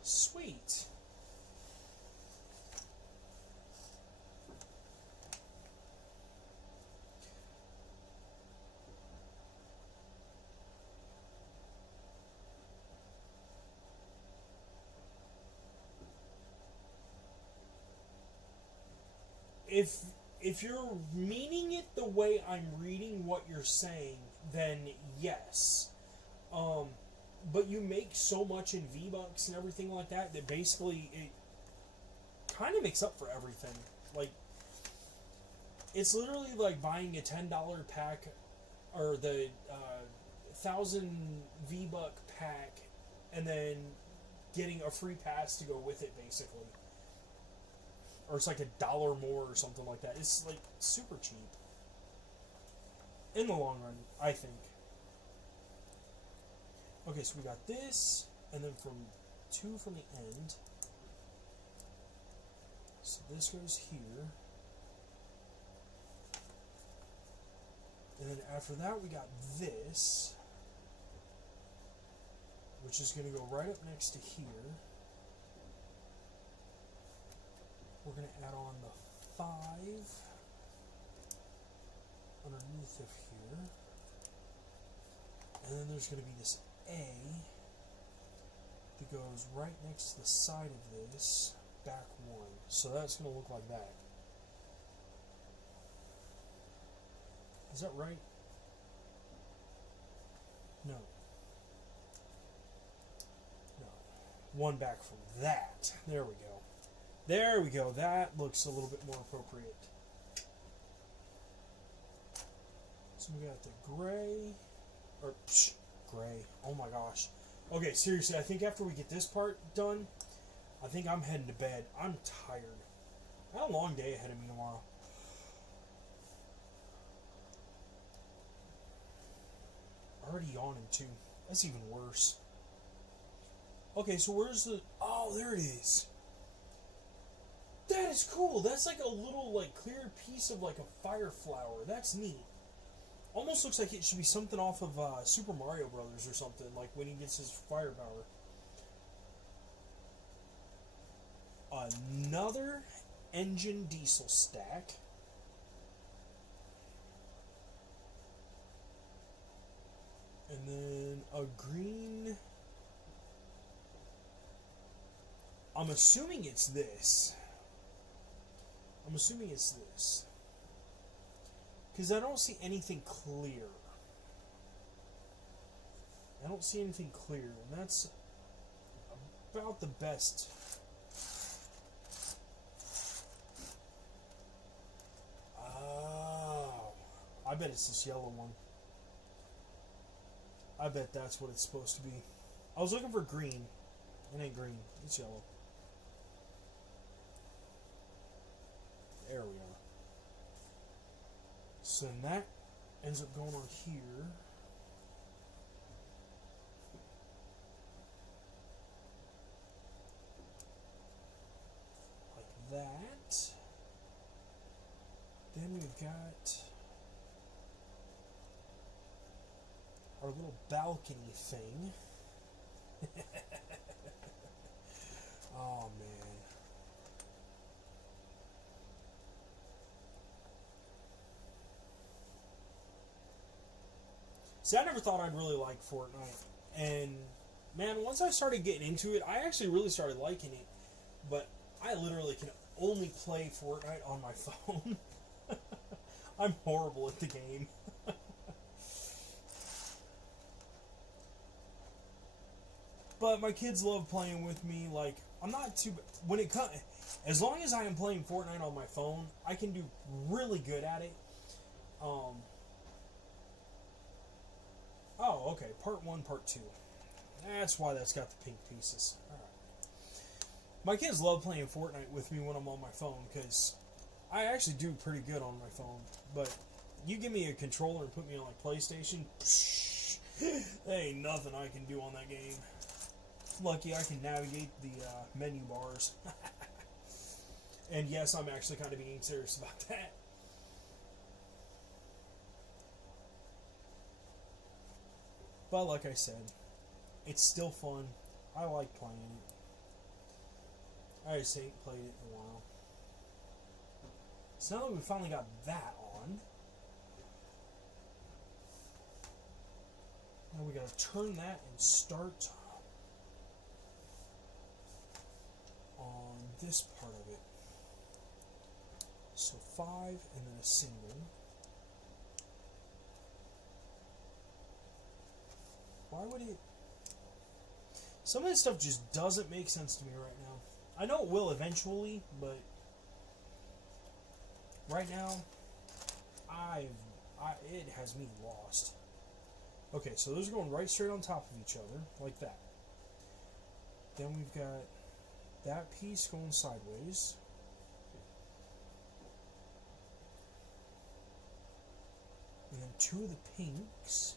Sweet. If you're meaning it the way I'm reading what you're saying, then yes. But you make so much in V-Bucks and everything like that that basically it kind of makes up for everything. Like, it's literally like buying a $10 pack or the 1,000 V-Buck pack and then getting a free pass to go with it, basically. Or it's like $1 more or something like that. It's like super cheap. In the long run, I think. Okay, so we got this, and then from 2 from the end. So this goes here. And then after that we got this, which is going to go right up next to here. We're going to add on the 5 underneath of here. And then there's going to be this A that goes right next to the side of this, back 1. So that's going to look like that. Is that right? No. No. 1 back from that. There we go. There we go. That looks a little bit more appropriate. So we got the gray. Or, gray. Oh my gosh. Okay, seriously, I think after we get this part done, I think I'm heading to bed. I'm tired. I got a long day ahead of me tomorrow. Already yawning too. That's even worse. Okay, so where's the... Oh, there it is. That is cool. That's like a little, like, clear piece of, like, a fire flower. That's neat. Almost looks like it should be something off of Super Mario Brothers or something, like when he gets his fire power. Another engine diesel stack. And then a green... I'm assuming it's this. Because I don't see anything clear. And that's about the best. Oh. I bet it's this yellow one. I bet that's what it's supposed to be. I was looking for green. It ain't green. It's yellow. There we are. So then that ends up going on here. Like that. Then we've got our little balcony thing. Oh, man. See, I never thought I'd really like Fortnite. And, man, once I started getting into it, I actually really started liking it. But I literally can only play Fortnite on my phone. I'm horrible at the game. But my kids love playing with me. Like, I'm not too... When it comes... As long as I am playing Fortnite on my phone, I can do really good at it. Oh, okay. Part 1, Part 2. That's why that's got the pink pieces. Alright. My kids love playing Fortnite with me when I'm on my phone, because I actually do pretty good on my phone. But you give me a controller and put me on, like, PlayStation, psh, there ain't nothing I can do on that game. Lucky I can navigate the menu bars. And yes, I'm actually kind of being serious about that. But like I said, it's still fun. I like playing it. I just ain't played it in a while. So now that we finally got that on, now we gotta turn that and start on this part of it. So 5 and then a single. Why would it... Some of this stuff just doesn't make sense to me right now. I know it will eventually, but right now, it has me lost. Okay, so those are going right straight on top of each other, like that. Then we've got that piece going sideways. And then 2 of the pinks.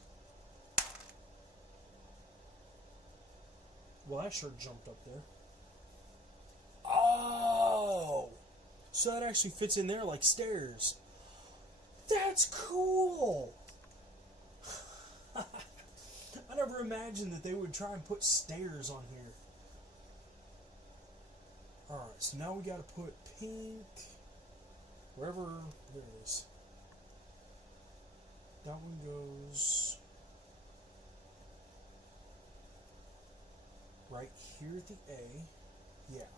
Well, that sure jumped up there. Oh! So that actually fits in there like stairs. That's cool! I never imagined that they would try and put stairs on here. Alright, so now we gotta put pink wherever. There it is. That one goes right here at the A. Yeah.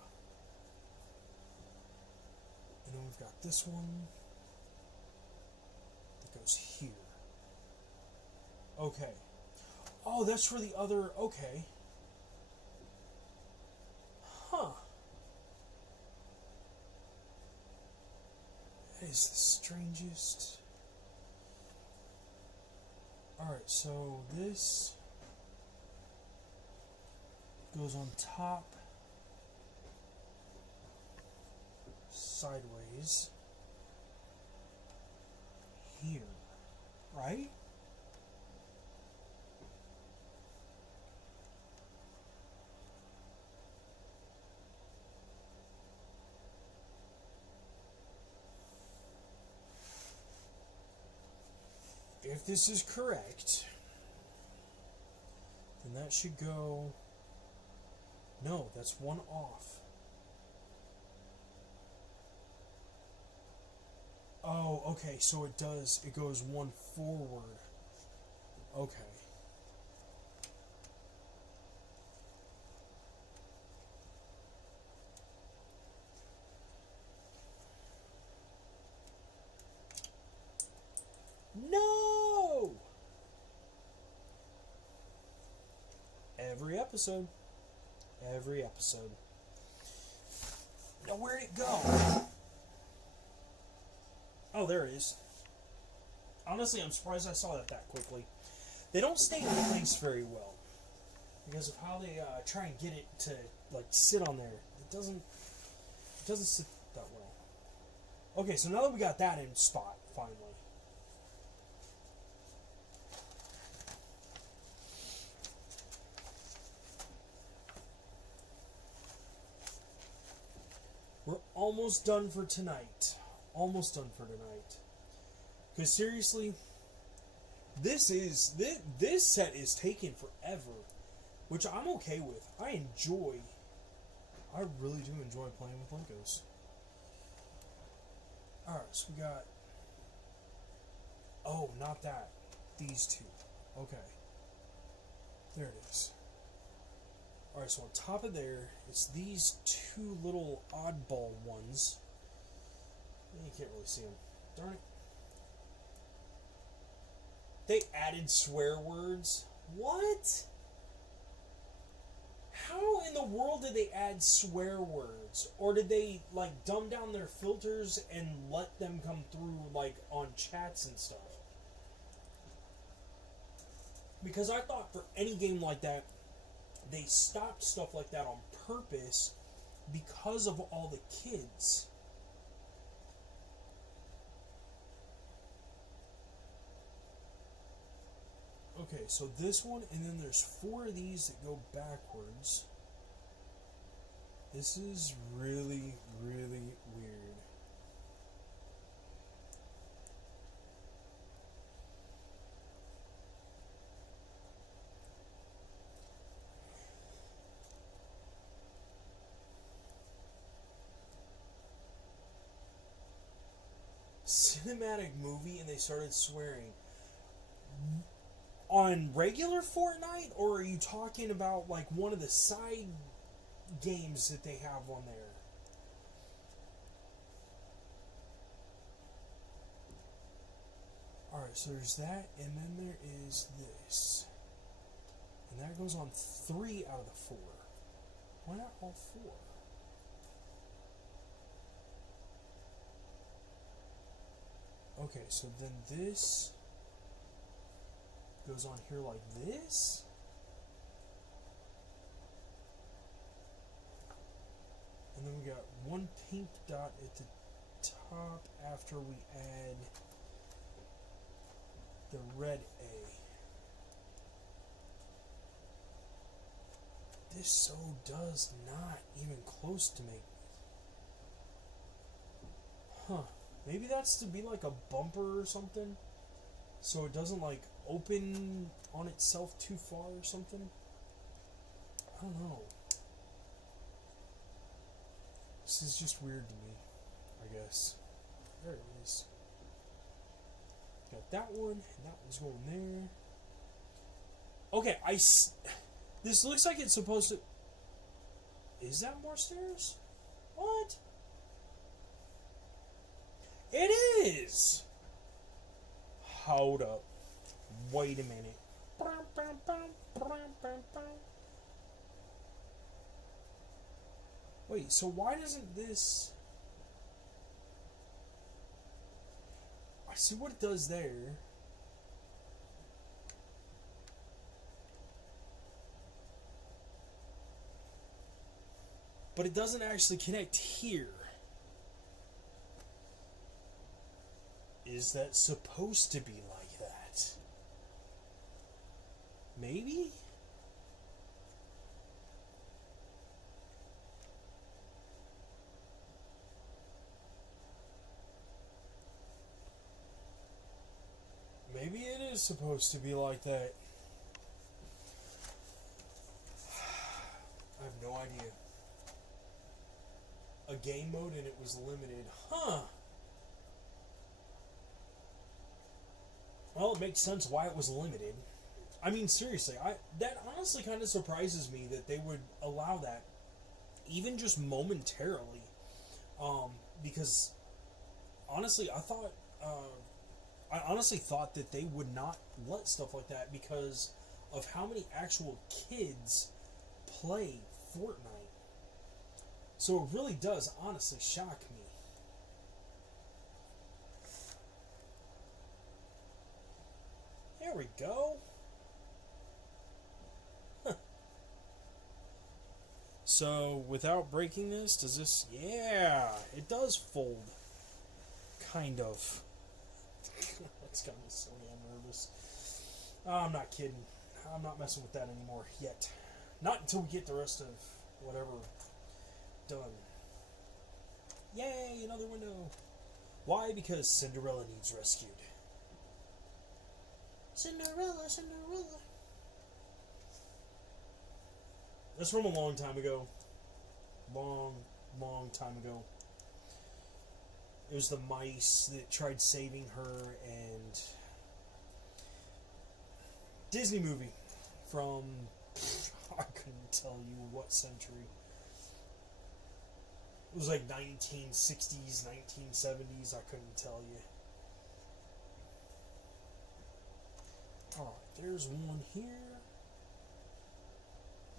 And then we've got this one that goes here. Okay. Oh, that's for the other... Okay. Huh. That is the strangest... Alright, so this goes on top, sideways, here, right? If this is correct, then that should go... No, that's one off. Oh, okay, so it does, it goes one forward. Okay. No! Every episode. Every episode. Now, where'd it go? Oh, there it is. Honestly, I'm surprised I saw that quickly. They don't stay in place very well because of how they try and get it to like sit on there. It doesn't sit that well. Okay, so now that we got that in spot, finally. We're almost done for tonight. Almost done for tonight. Because seriously, this set is taking forever, which I'm okay with. I really do enjoy playing with Legos. Alright, so we got... Oh, not that. These two. Okay. There it is. Alright, so on top of there, it's these two little oddball ones. You can't really see them. Darn it. They added swear words? What? How in the world did they add swear words? Or did they, like, dumb down their filters and let them come through, like, on chats and stuff? Because I thought for any game like that, they stopped stuff like that on purpose because of all the kids. Okay, so this one, and then there's 4 of these that go backwards. This is really, really weird. Cinematic movie, and they started swearing. On regular Fortnite, or are you talking about like one of the side games that they have on there? Alright, so there's that, and then there is this. And that goes on 3 out of the 4. Why not all 4? Okay, so then this goes on here like this. And then we got one pink dot at the top after we add the red A. This so does not even close to make. Huh. Maybe that's to be like a bumper or something, so it doesn't like open on itself too far or something. I don't know. This is just weird to me, I guess. There it is. Got that one, and that one's going there. Okay, this looks like it's supposed to... Is that more stairs? What? It is! Hold up. Wait a minute. Wait, so why doesn't this... I see what it does there. But it doesn't actually connect here. Is that supposed to be like that? Maybe? Maybe it is supposed to be like that. I have no idea. A game mode and it was limited. Huh. Well, it makes sense why it was limited. I mean, seriously, that honestly kind of surprises me that they would allow that, even just momentarily. Because honestly, I honestly thought that they would not let stuff like that because of how many actual kids play Fortnite. So it really does honestly shock me. we go. So, without breaking this, does this... Yeah, it does fold. Kind of. That's got me so damn nervous. Oh, I'm not kidding. I'm not messing with that anymore yet. Not until we get the rest of whatever done. Yay, another window. Why? Because Cinderella needs rescued. Cinderella, Cinderella. That's from a long time ago. Long, long time ago. It was the mice that tried saving her, and Disney movie from, I couldn't tell you what century. It was like 1960s, 1970s, I couldn't tell you. Alright, there's one here.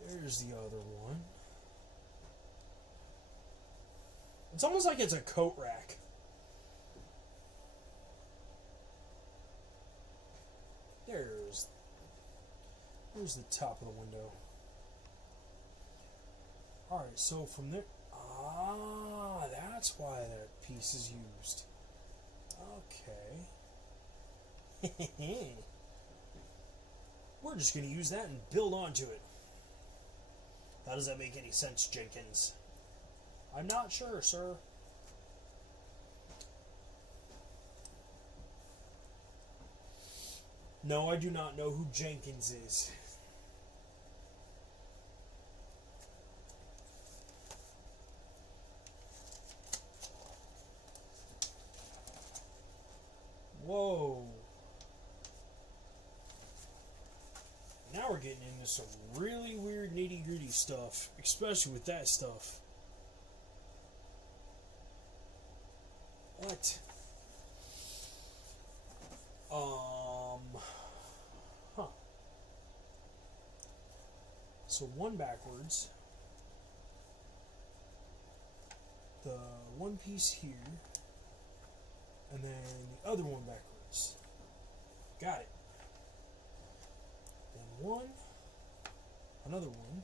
There's the other one. It's almost like it's a coat rack. There's the top of the window. Alright, so from there... Ah, that's why that piece is used. Okay. We're just going to use that and build onto it. How does that make any sense, Jenkins? I'm not sure, sir. No, I do not know who Jenkins is. Whoa. Now we're getting into some really weird nitty-gritty stuff, especially with that stuff. What? Huh. So one backwards. The one piece here. And then the other one backwards. Got it. Then one. Another one.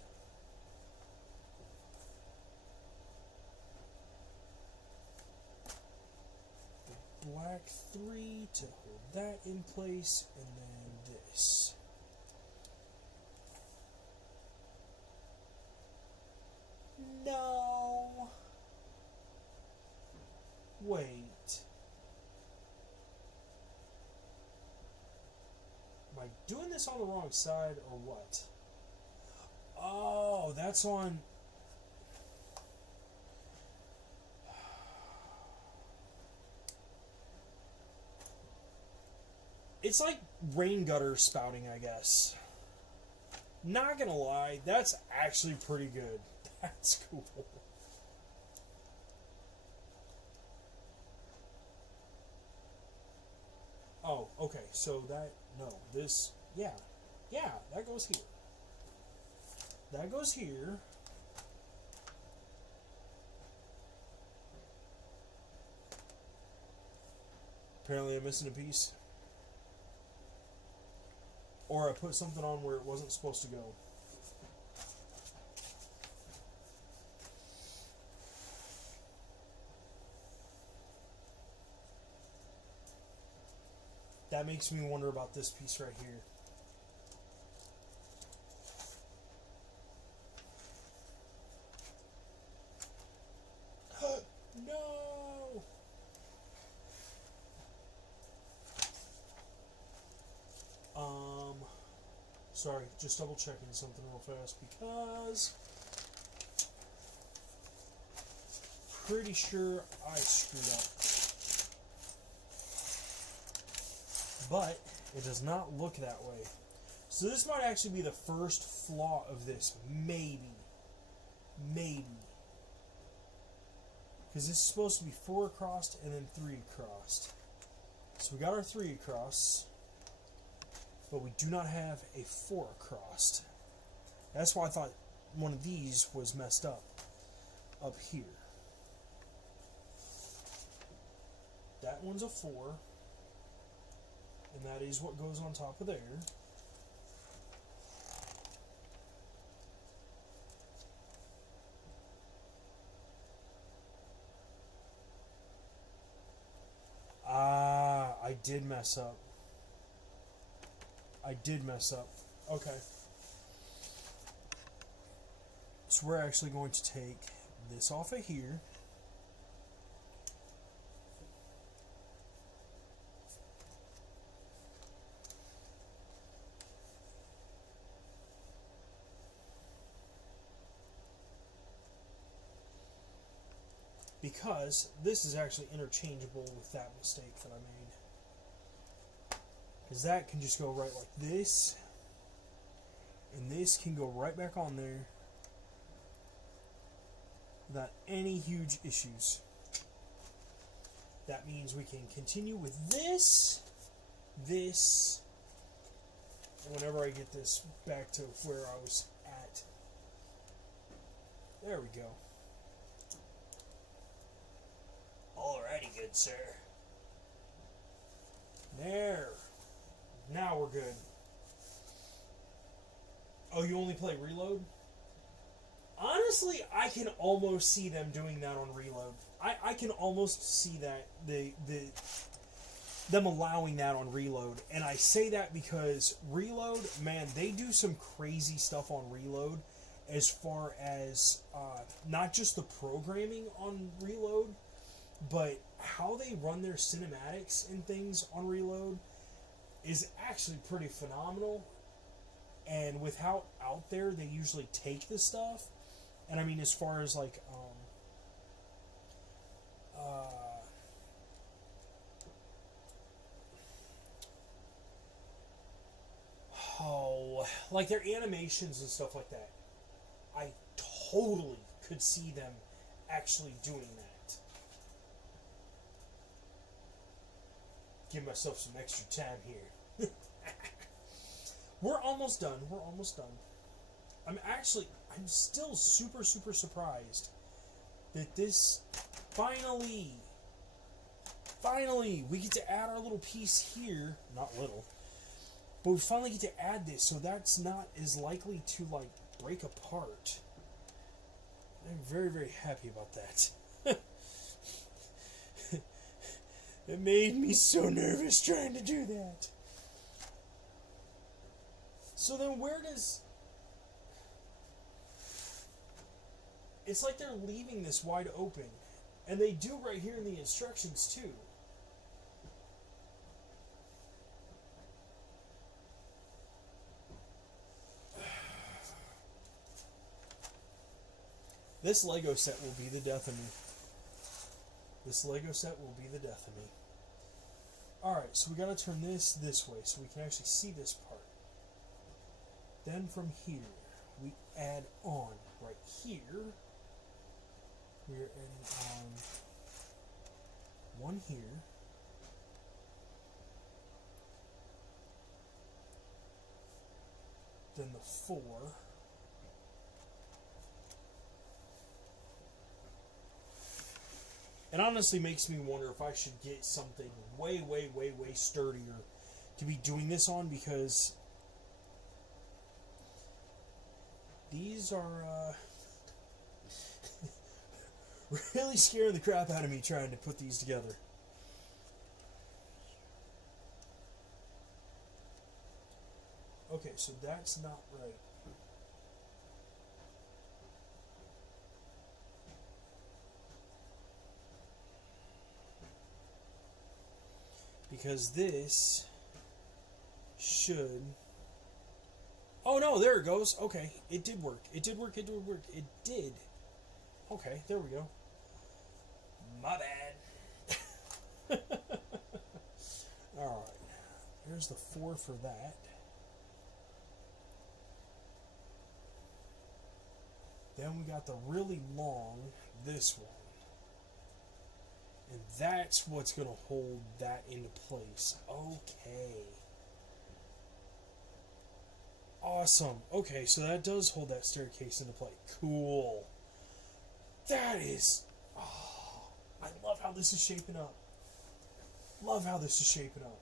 The black 3 to hold that in place. And then this. No. Wait. Am I doing this on the wrong side or what? Oh, that's on... It's like rain gutter spouting, I guess. Not gonna lie, that's actually pretty good. That's cool. Oh, okay, so that... No, this... Yeah, that goes here. That goes here. Apparently I'm missing a piece. Or I put something on where it wasn't supposed to go. That makes me wonder about this piece right here. No! Sorry, just double checking something real fast because pretty sure I screwed up. But it does not look that way. So this might actually be the first flaw of this. Maybe. Because this is supposed to be 4 across and then 3 across. So we got our 3 across. But we do not have a 4 across. That's why I thought one of these was messed up here. That one's a 4. And that is what goes on top of there. Ah, I did mess up. I did mess up. Okay. So we're actually going to take this off of here. Because this is actually interchangeable with that mistake that I made. Because that can just go right like this. And this can go right back on there without any huge issues. That means we can continue with this, and whenever I get this back to where I was at. There we go. Alrighty, good sir. There. Now we're good. Oh, you only play Reload? Honestly, I can almost see them doing that on Reload. I can almost see that them allowing that on Reload. And I say that because Reload, man, they do some crazy stuff on Reload as far as not just the programming on Reload, but how they run their cinematics and things on Reload is actually pretty phenomenal. And with how out there they usually take this stuff, and I mean as far as like like their animations and stuff like that, I totally could see them actually doing that. Give myself some extra time here. We're almost done. We're almost done. I'm still super surprised that this finally we get to add our little piece here. Not little, but we finally get to add this, so that's not as likely to like break apart. I'm very happy about that. It made me so nervous trying to do that. So then where does... It's like they're leaving this wide open. And they do right here in the instructions too. This Lego set will be the death of me. This Lego set will be the death of me. Alright, so we gotta turn this way so we can actually see this part. Then from here, we add on right here. We're adding on one here. Then the 4. It honestly makes me wonder if I should get something way sturdier to be doing this on, because these are really scaring the crap out of me trying to put these together. Okay, so that's not right. Because this should... Oh no, there it goes. Okay, it did work. It did work. It did work. It did. Okay, there we go. My bad. Alright. Here's the 4 for that. Then we got the really long, this one. And that's what's going to hold that into place. Okay. Awesome. Okay, so that does hold that staircase into play. Cool. That is... Oh, I love how this is shaping up. Love how this is shaping up.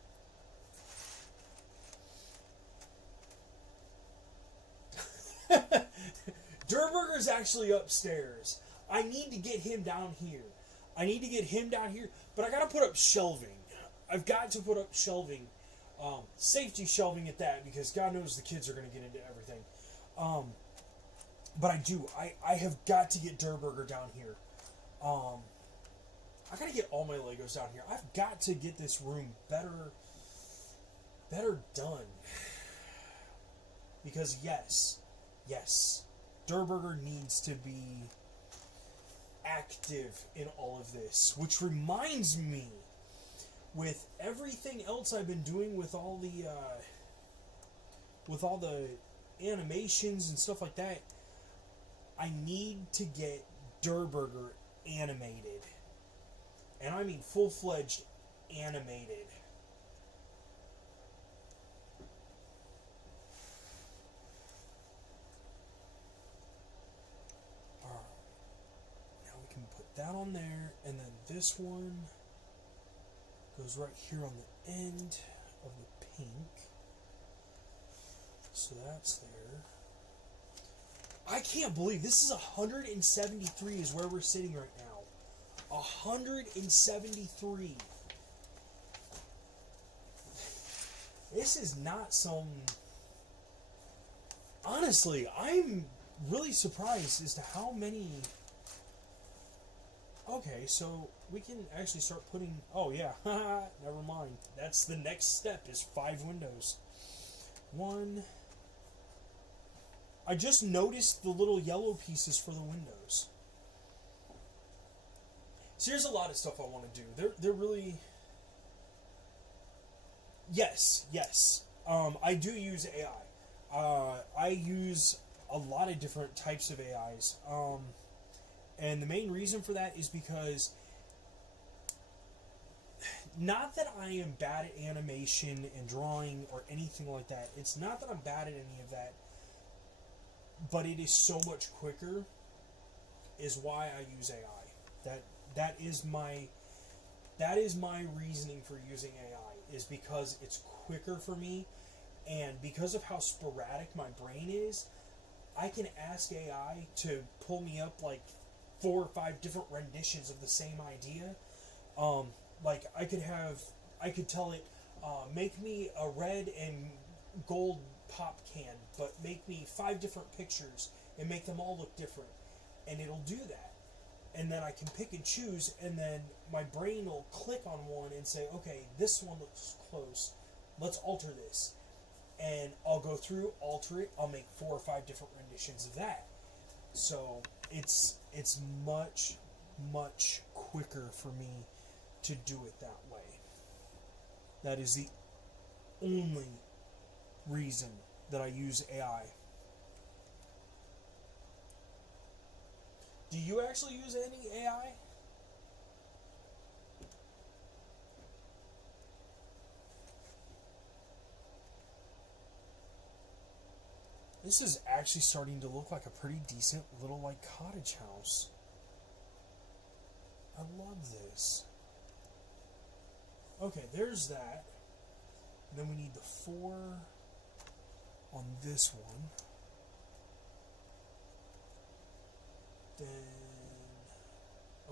is actually upstairs. I need to get him down here. But I gotta put up shelving. I've got to put up shelving. Safety shelving at that, because God knows the kids are gonna get into everything. But I have got to get Der Burger down here. I gotta get all my Legos down here. I've got to get this room better done. Because yes, Der Burger needs to be active in all of this. Which reminds me, with everything else I've been doing with all the animations and stuff like that, I need to get Der Burger animated. And I mean full-fledged animated. Alright. Now we can put that on there, and then this one goes right here on the end of the pink. So that's there. I can't believe this is 173 is where we're sitting right now. 173. This is not some... Honestly, I'm really surprised as to how many... Okay, so we can actually start putting... Oh, yeah. Never mind. That's the next step, is 5 windows. 1... I just noticed the little yellow pieces for the windows. So there's a lot of stuff I want to do. They're really... Yes. I do use AI. I use a lot of different types of AIs. And the main reason for that is because... Not that I am bad at animation and drawing or anything like that. It's not that I'm bad at any of that. But it is so much quicker, is why I use AI. That is my reasoning for using AI, is because it's quicker for me, and because of how sporadic my brain is, I can ask AI to pull me up like 4 or 5 different renditions of the same idea. Like I could tell it, make me a red and gold pop can, but make me 5 different pictures and make them all look different, and it'll do that. And then I can pick and choose, and then my brain will click on one and say, okay, this one looks close, let's alter this. And I'll go through, alter it, I'll make 4 or 5 different renditions of that. So it's much quicker for me to do it that way. That is the only reason that I use AI. Do you actually use any AI? This is actually starting to look like a pretty decent little like cottage house. I love this. Okay, there's that. And then we need the 4 on this one. Then,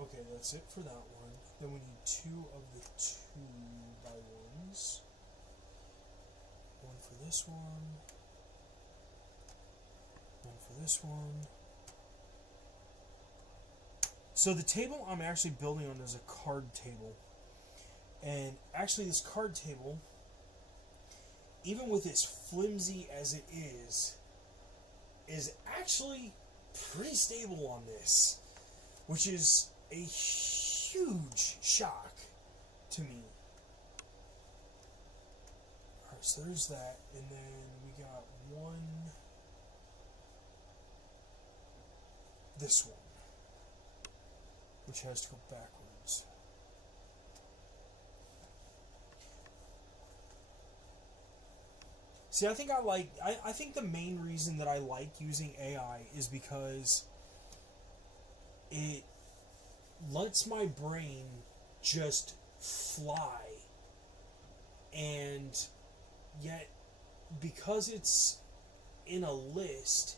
okay, that's it for that one. Then we need 2 of the 2x1s. 1 for this one. 1 for this one. So the table I'm actually building on is a card table. And actually this card table, even with as flimsy as it is actually pretty stable on this, which is a huge shock to me. Alright, so there's that, and then we got this one, which has to go backwards. See, I think the main reason that I like using AI is because it lets my brain just fly, and yet because it's in a list,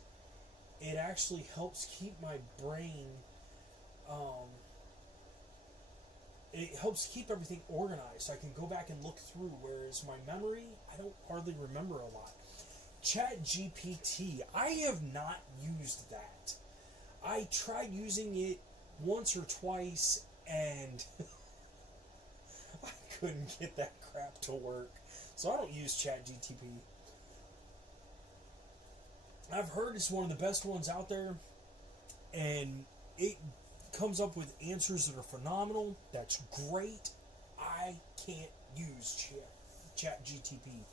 it actually helps keep my brain, it helps keep everything organized so I can go back and look through, whereas my memory, I don't hardly remember a lot. ChatGPT, I have not used that. I tried using it once or twice and I couldn't get that crap to work. So I don't use ChatGPT. I've heard it's one of the best ones out there, and it comes up with answers that are phenomenal. That's great. I can't use ChatGPT.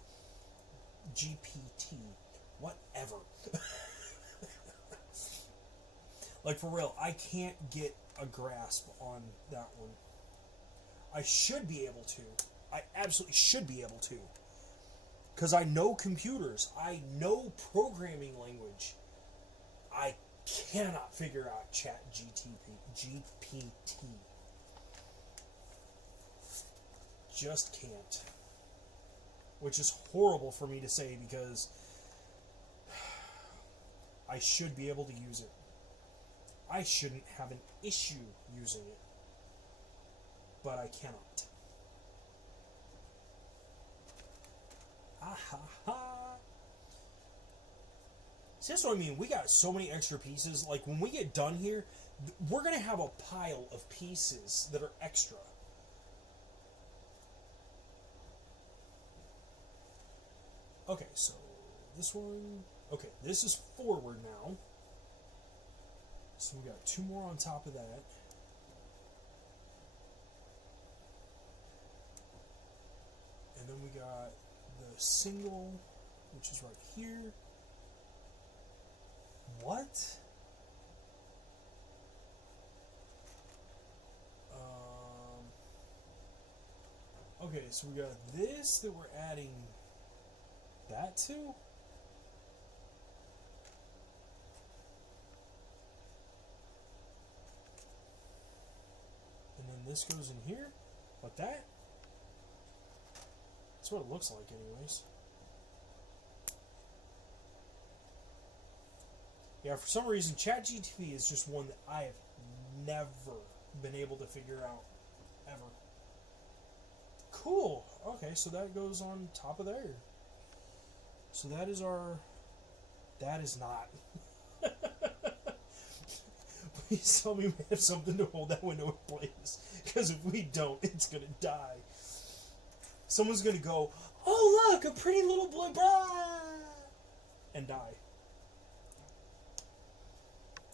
GPT. Whatever. Like, for real, I can't get a grasp on that one. I should be able to. I absolutely should be able to. Because I know computers. I know programming language. I cannot figure out GPT. Just can't. Which is horrible for me to say because I should be able to use it. I shouldn't have an issue using it. But I cannot. Ah ha ha. See, that's what I mean. We got so many extra pieces. Like, when we get done here, we're going to have a pile of pieces that are extra. Okay, so this one... Okay, this is forward now. So we got 2 more on top of that. And then we got the single, which is right here. What? Okay, so we got this that we're adding that to. And then this goes in here, like that. That's what it looks like anyways. Yeah, for some reason, ChatGPT is just one that I have never been able to figure out, ever. Cool. Okay, so that goes on top of there. So that is our... That is not. Please tell me we have something to hold that window in place. Because if we don't, it's going to die. Someone's going to go, oh look, a pretty little boy, and die.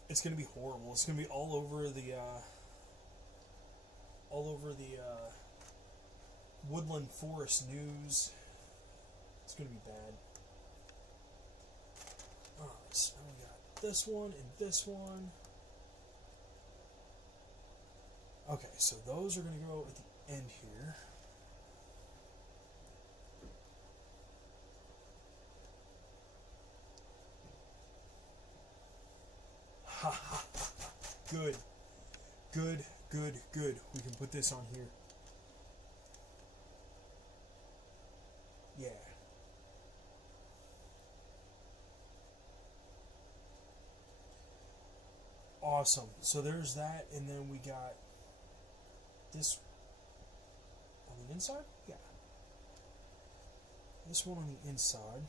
It's going to be horrible. It's going to be all over the Woodland Forest News. It's going to be bad. Alright, so we got this one and this one. Okay, so those are going to go at the end here. Ha ha ha. Good. Good, good, good. We can put this on here. Yeah. Awesome. So there's that, and then we got this on the inside? Yeah. This one on the inside.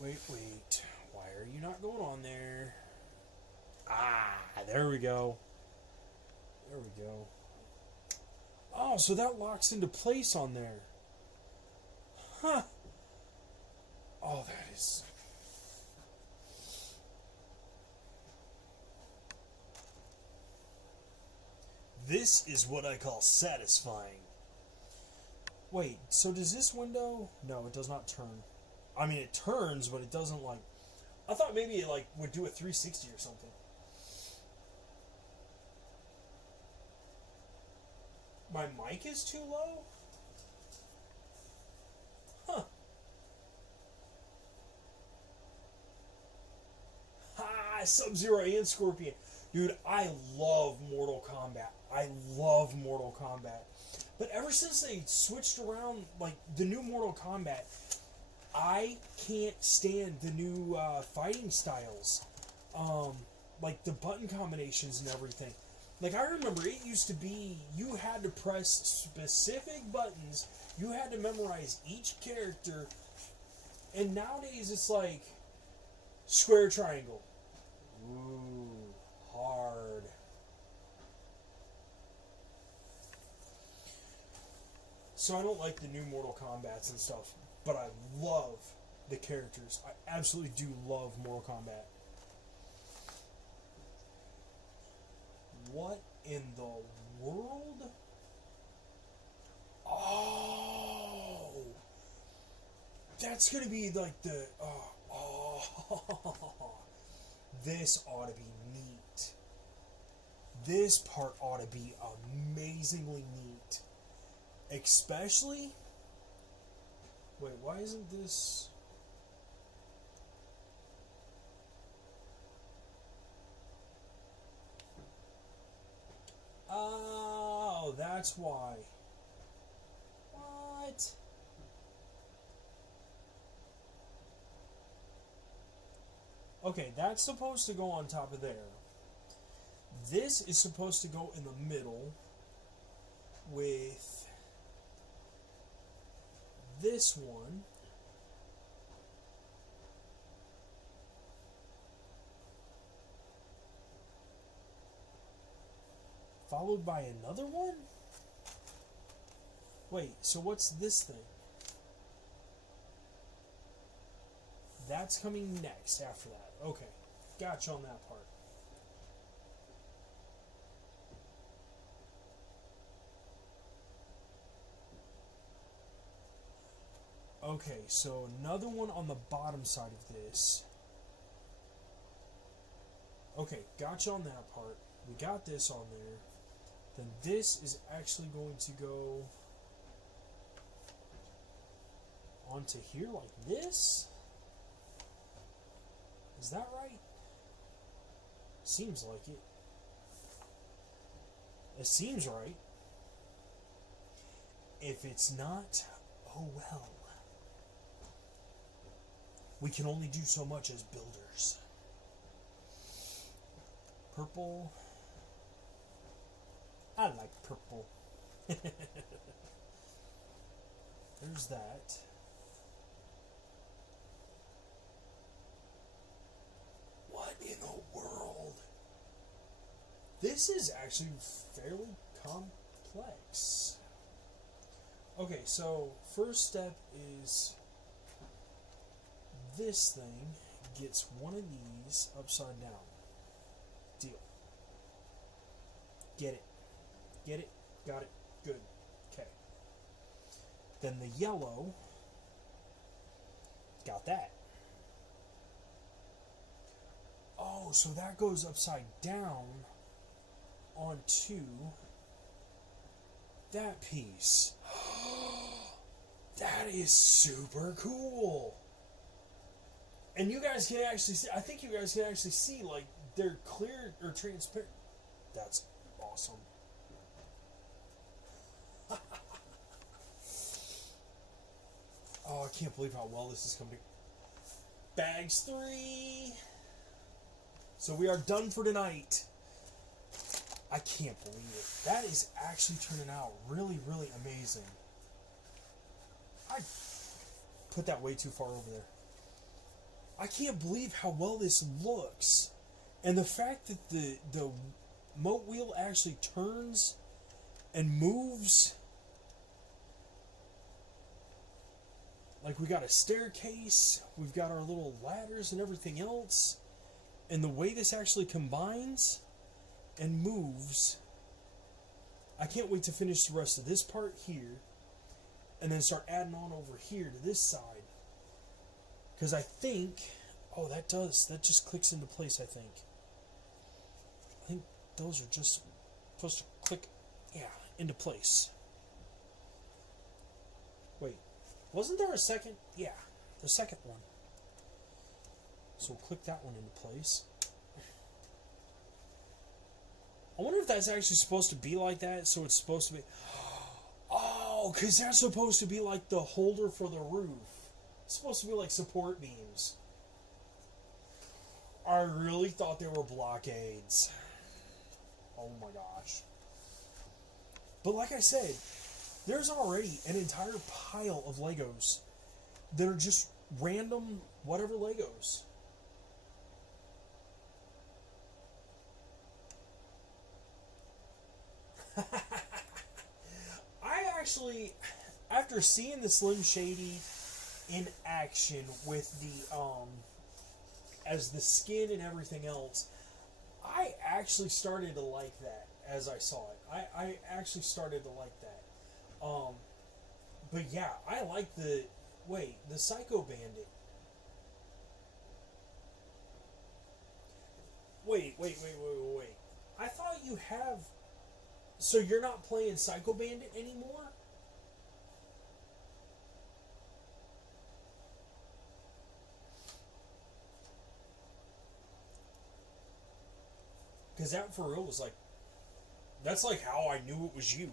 Wait. Why are you not going on there? Ah, there we go. There we go. Oh, so that locks into place on there. Huh. Oh, that is... This is what I call satisfying. Wait, so does this window... No, it does not turn. I mean, it turns, but it doesn't, like... I thought maybe it, like, would do a 360 or something. My mic is too low? Huh. Ha! Sub-Zero and Scorpion. Dude, I love Mortal Kombat. I love Mortal Kombat. But ever since they switched around, like, the new Mortal Kombat, I can't stand the new fighting styles. Like the button combinations and everything. Like, I remember it used to be you had to press specific buttons, you had to memorize each character, and nowadays it's like square, triangle. Ooh, hard. So I don't like the new Mortal Kombats and stuff, but I love the characters. I absolutely do love Mortal Kombat. What in the world? Oh, that's gonna be like the this ought to be neat. This part ought to be amazingly neat. Especially, wait, why isn't this? Oh, that's why. What? Okay, that's supposed to go on top of there. This is supposed to go in the middle with this one. Followed by another one? Wait, so what's this thing? That's coming next after that. Okay, gotcha on that part. Okay, so another one on the bottom side of this. Okay, gotcha on that part. We got this on there. Then this is actually going to go onto here like this? Is that right? Seems like it. It seems right. If it's not, oh well. We can only do so much as builders. Purple. I like purple. There's that. What in the world? This is actually fairly complex. Okay, so first step is this thing gets one of these upside down. Deal. Get it. Get it. Got it. Good. Okay. Then the yellow. Got that. Oh, so that goes upside down onto that piece. That is super cool. And you guys can actually see, I think you guys can actually see, like, they're clear or transparent. That's awesome. Oh, I can't believe how well this is coming. Bags 3. So we are done for tonight. I can't believe it. That is actually turning out really, really amazing. I put that way too far over there. I can't believe how well this looks. And the fact that the moat wheel actually turns and moves. Like, we got a staircase, we've got our little ladders and everything else. And the way this actually combines and moves, I can't wait to finish the rest of this part here and then start adding on over here to this side. Because I think, oh, that just clicks into place, I think. I think those are just supposed to click, yeah, into place. Wait, wasn't there a second? Yeah, the second one. So we'll click that one into place. I wonder if that's actually supposed to be like that, so it's supposed to be... Oh, because that's supposed to be like the holder for the roof. It's supposed to be like support beams. I really thought they were blockades. Oh my gosh. But like I said, there's already an entire pile of Legos that are just random whatever Legos. I actually, after seeing the Slim Shady in action with the as the skin and everything else, I actually started to like that as I saw it. I actually started to like that. But yeah, I like the Psycho Bandit. Wait. I thought you have. So you're not playing Psycho Bandit anymore? Because that for real was like, that's like how I knew it was you.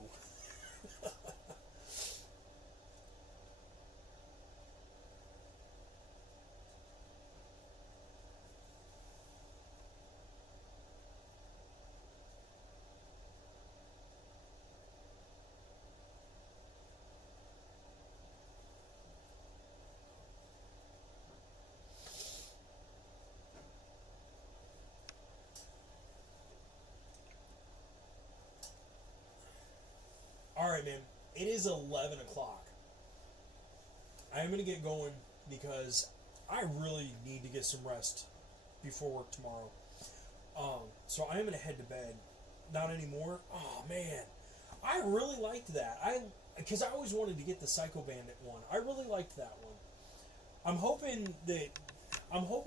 Alright, man. It is 11 o'clock. I am going to get going because I really need to get some rest before work tomorrow. So I am going to head to bed. Not anymore. Oh, man. I really liked that. Because I always wanted to get the Psycho Bandit one. I really liked that one. I'm hoping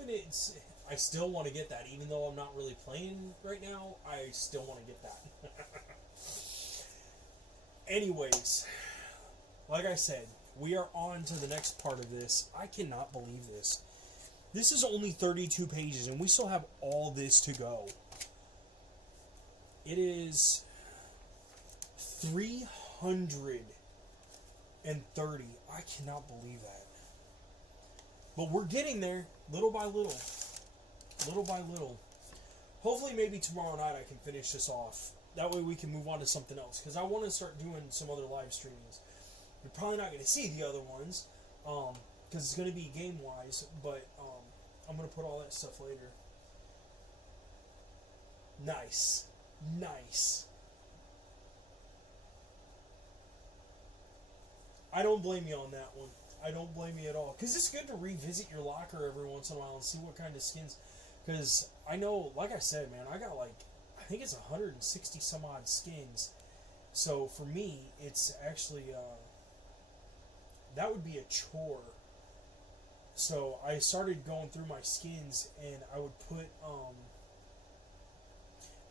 it's... I still want to get that. Even though I'm not really playing right now, I still want to get that. Anyways, like I said, we are on to the next part of this. I cannot believe this. This is only 32 pages, and we still have all this to go. It is 330. I cannot believe that. But we're getting there, little by little. Little by little. Hopefully, maybe tomorrow night I can finish this off. That way we can move on to something else. Because I want to start doing some other live streamings. You're probably not going to see the other ones. Because it's going to be game-wise. But I'm going to put all that stuff later. Nice. Nice. I don't blame you on that one. I don't blame you at all. Because it's good to revisit your locker every once in a while and see what kind of skins. Because I know, like I said, man, I got like... I think it's 160 some odd skins. So for me, it's actually that would be a chore. So I started going through my skins, and I would put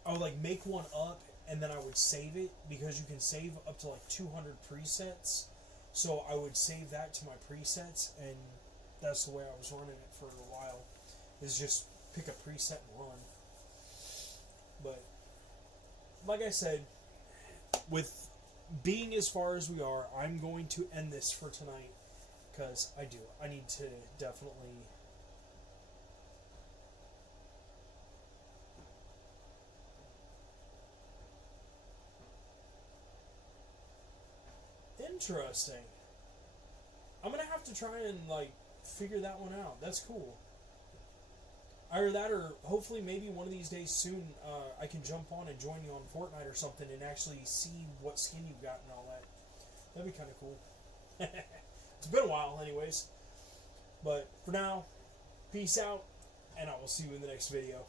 I would like make one up, and then I would save it because you can save up to like 200 presets. So I would save that to my presets, and that's the way I was running it for a while. Is just pick a preset and run. But, like I said, with being as far as we are, I'm going to end this for tonight. Because I need to definitely... Interesting. I'm going to have to try and, like, figure that one out. That's cool. Either that, or hopefully maybe one of these days soon I can jump on and join you on Fortnite or something and actually see what skin you've got and all that. That'd be kind of cool. It's been a while anyways. But for now, peace out, and I will see you in the next video.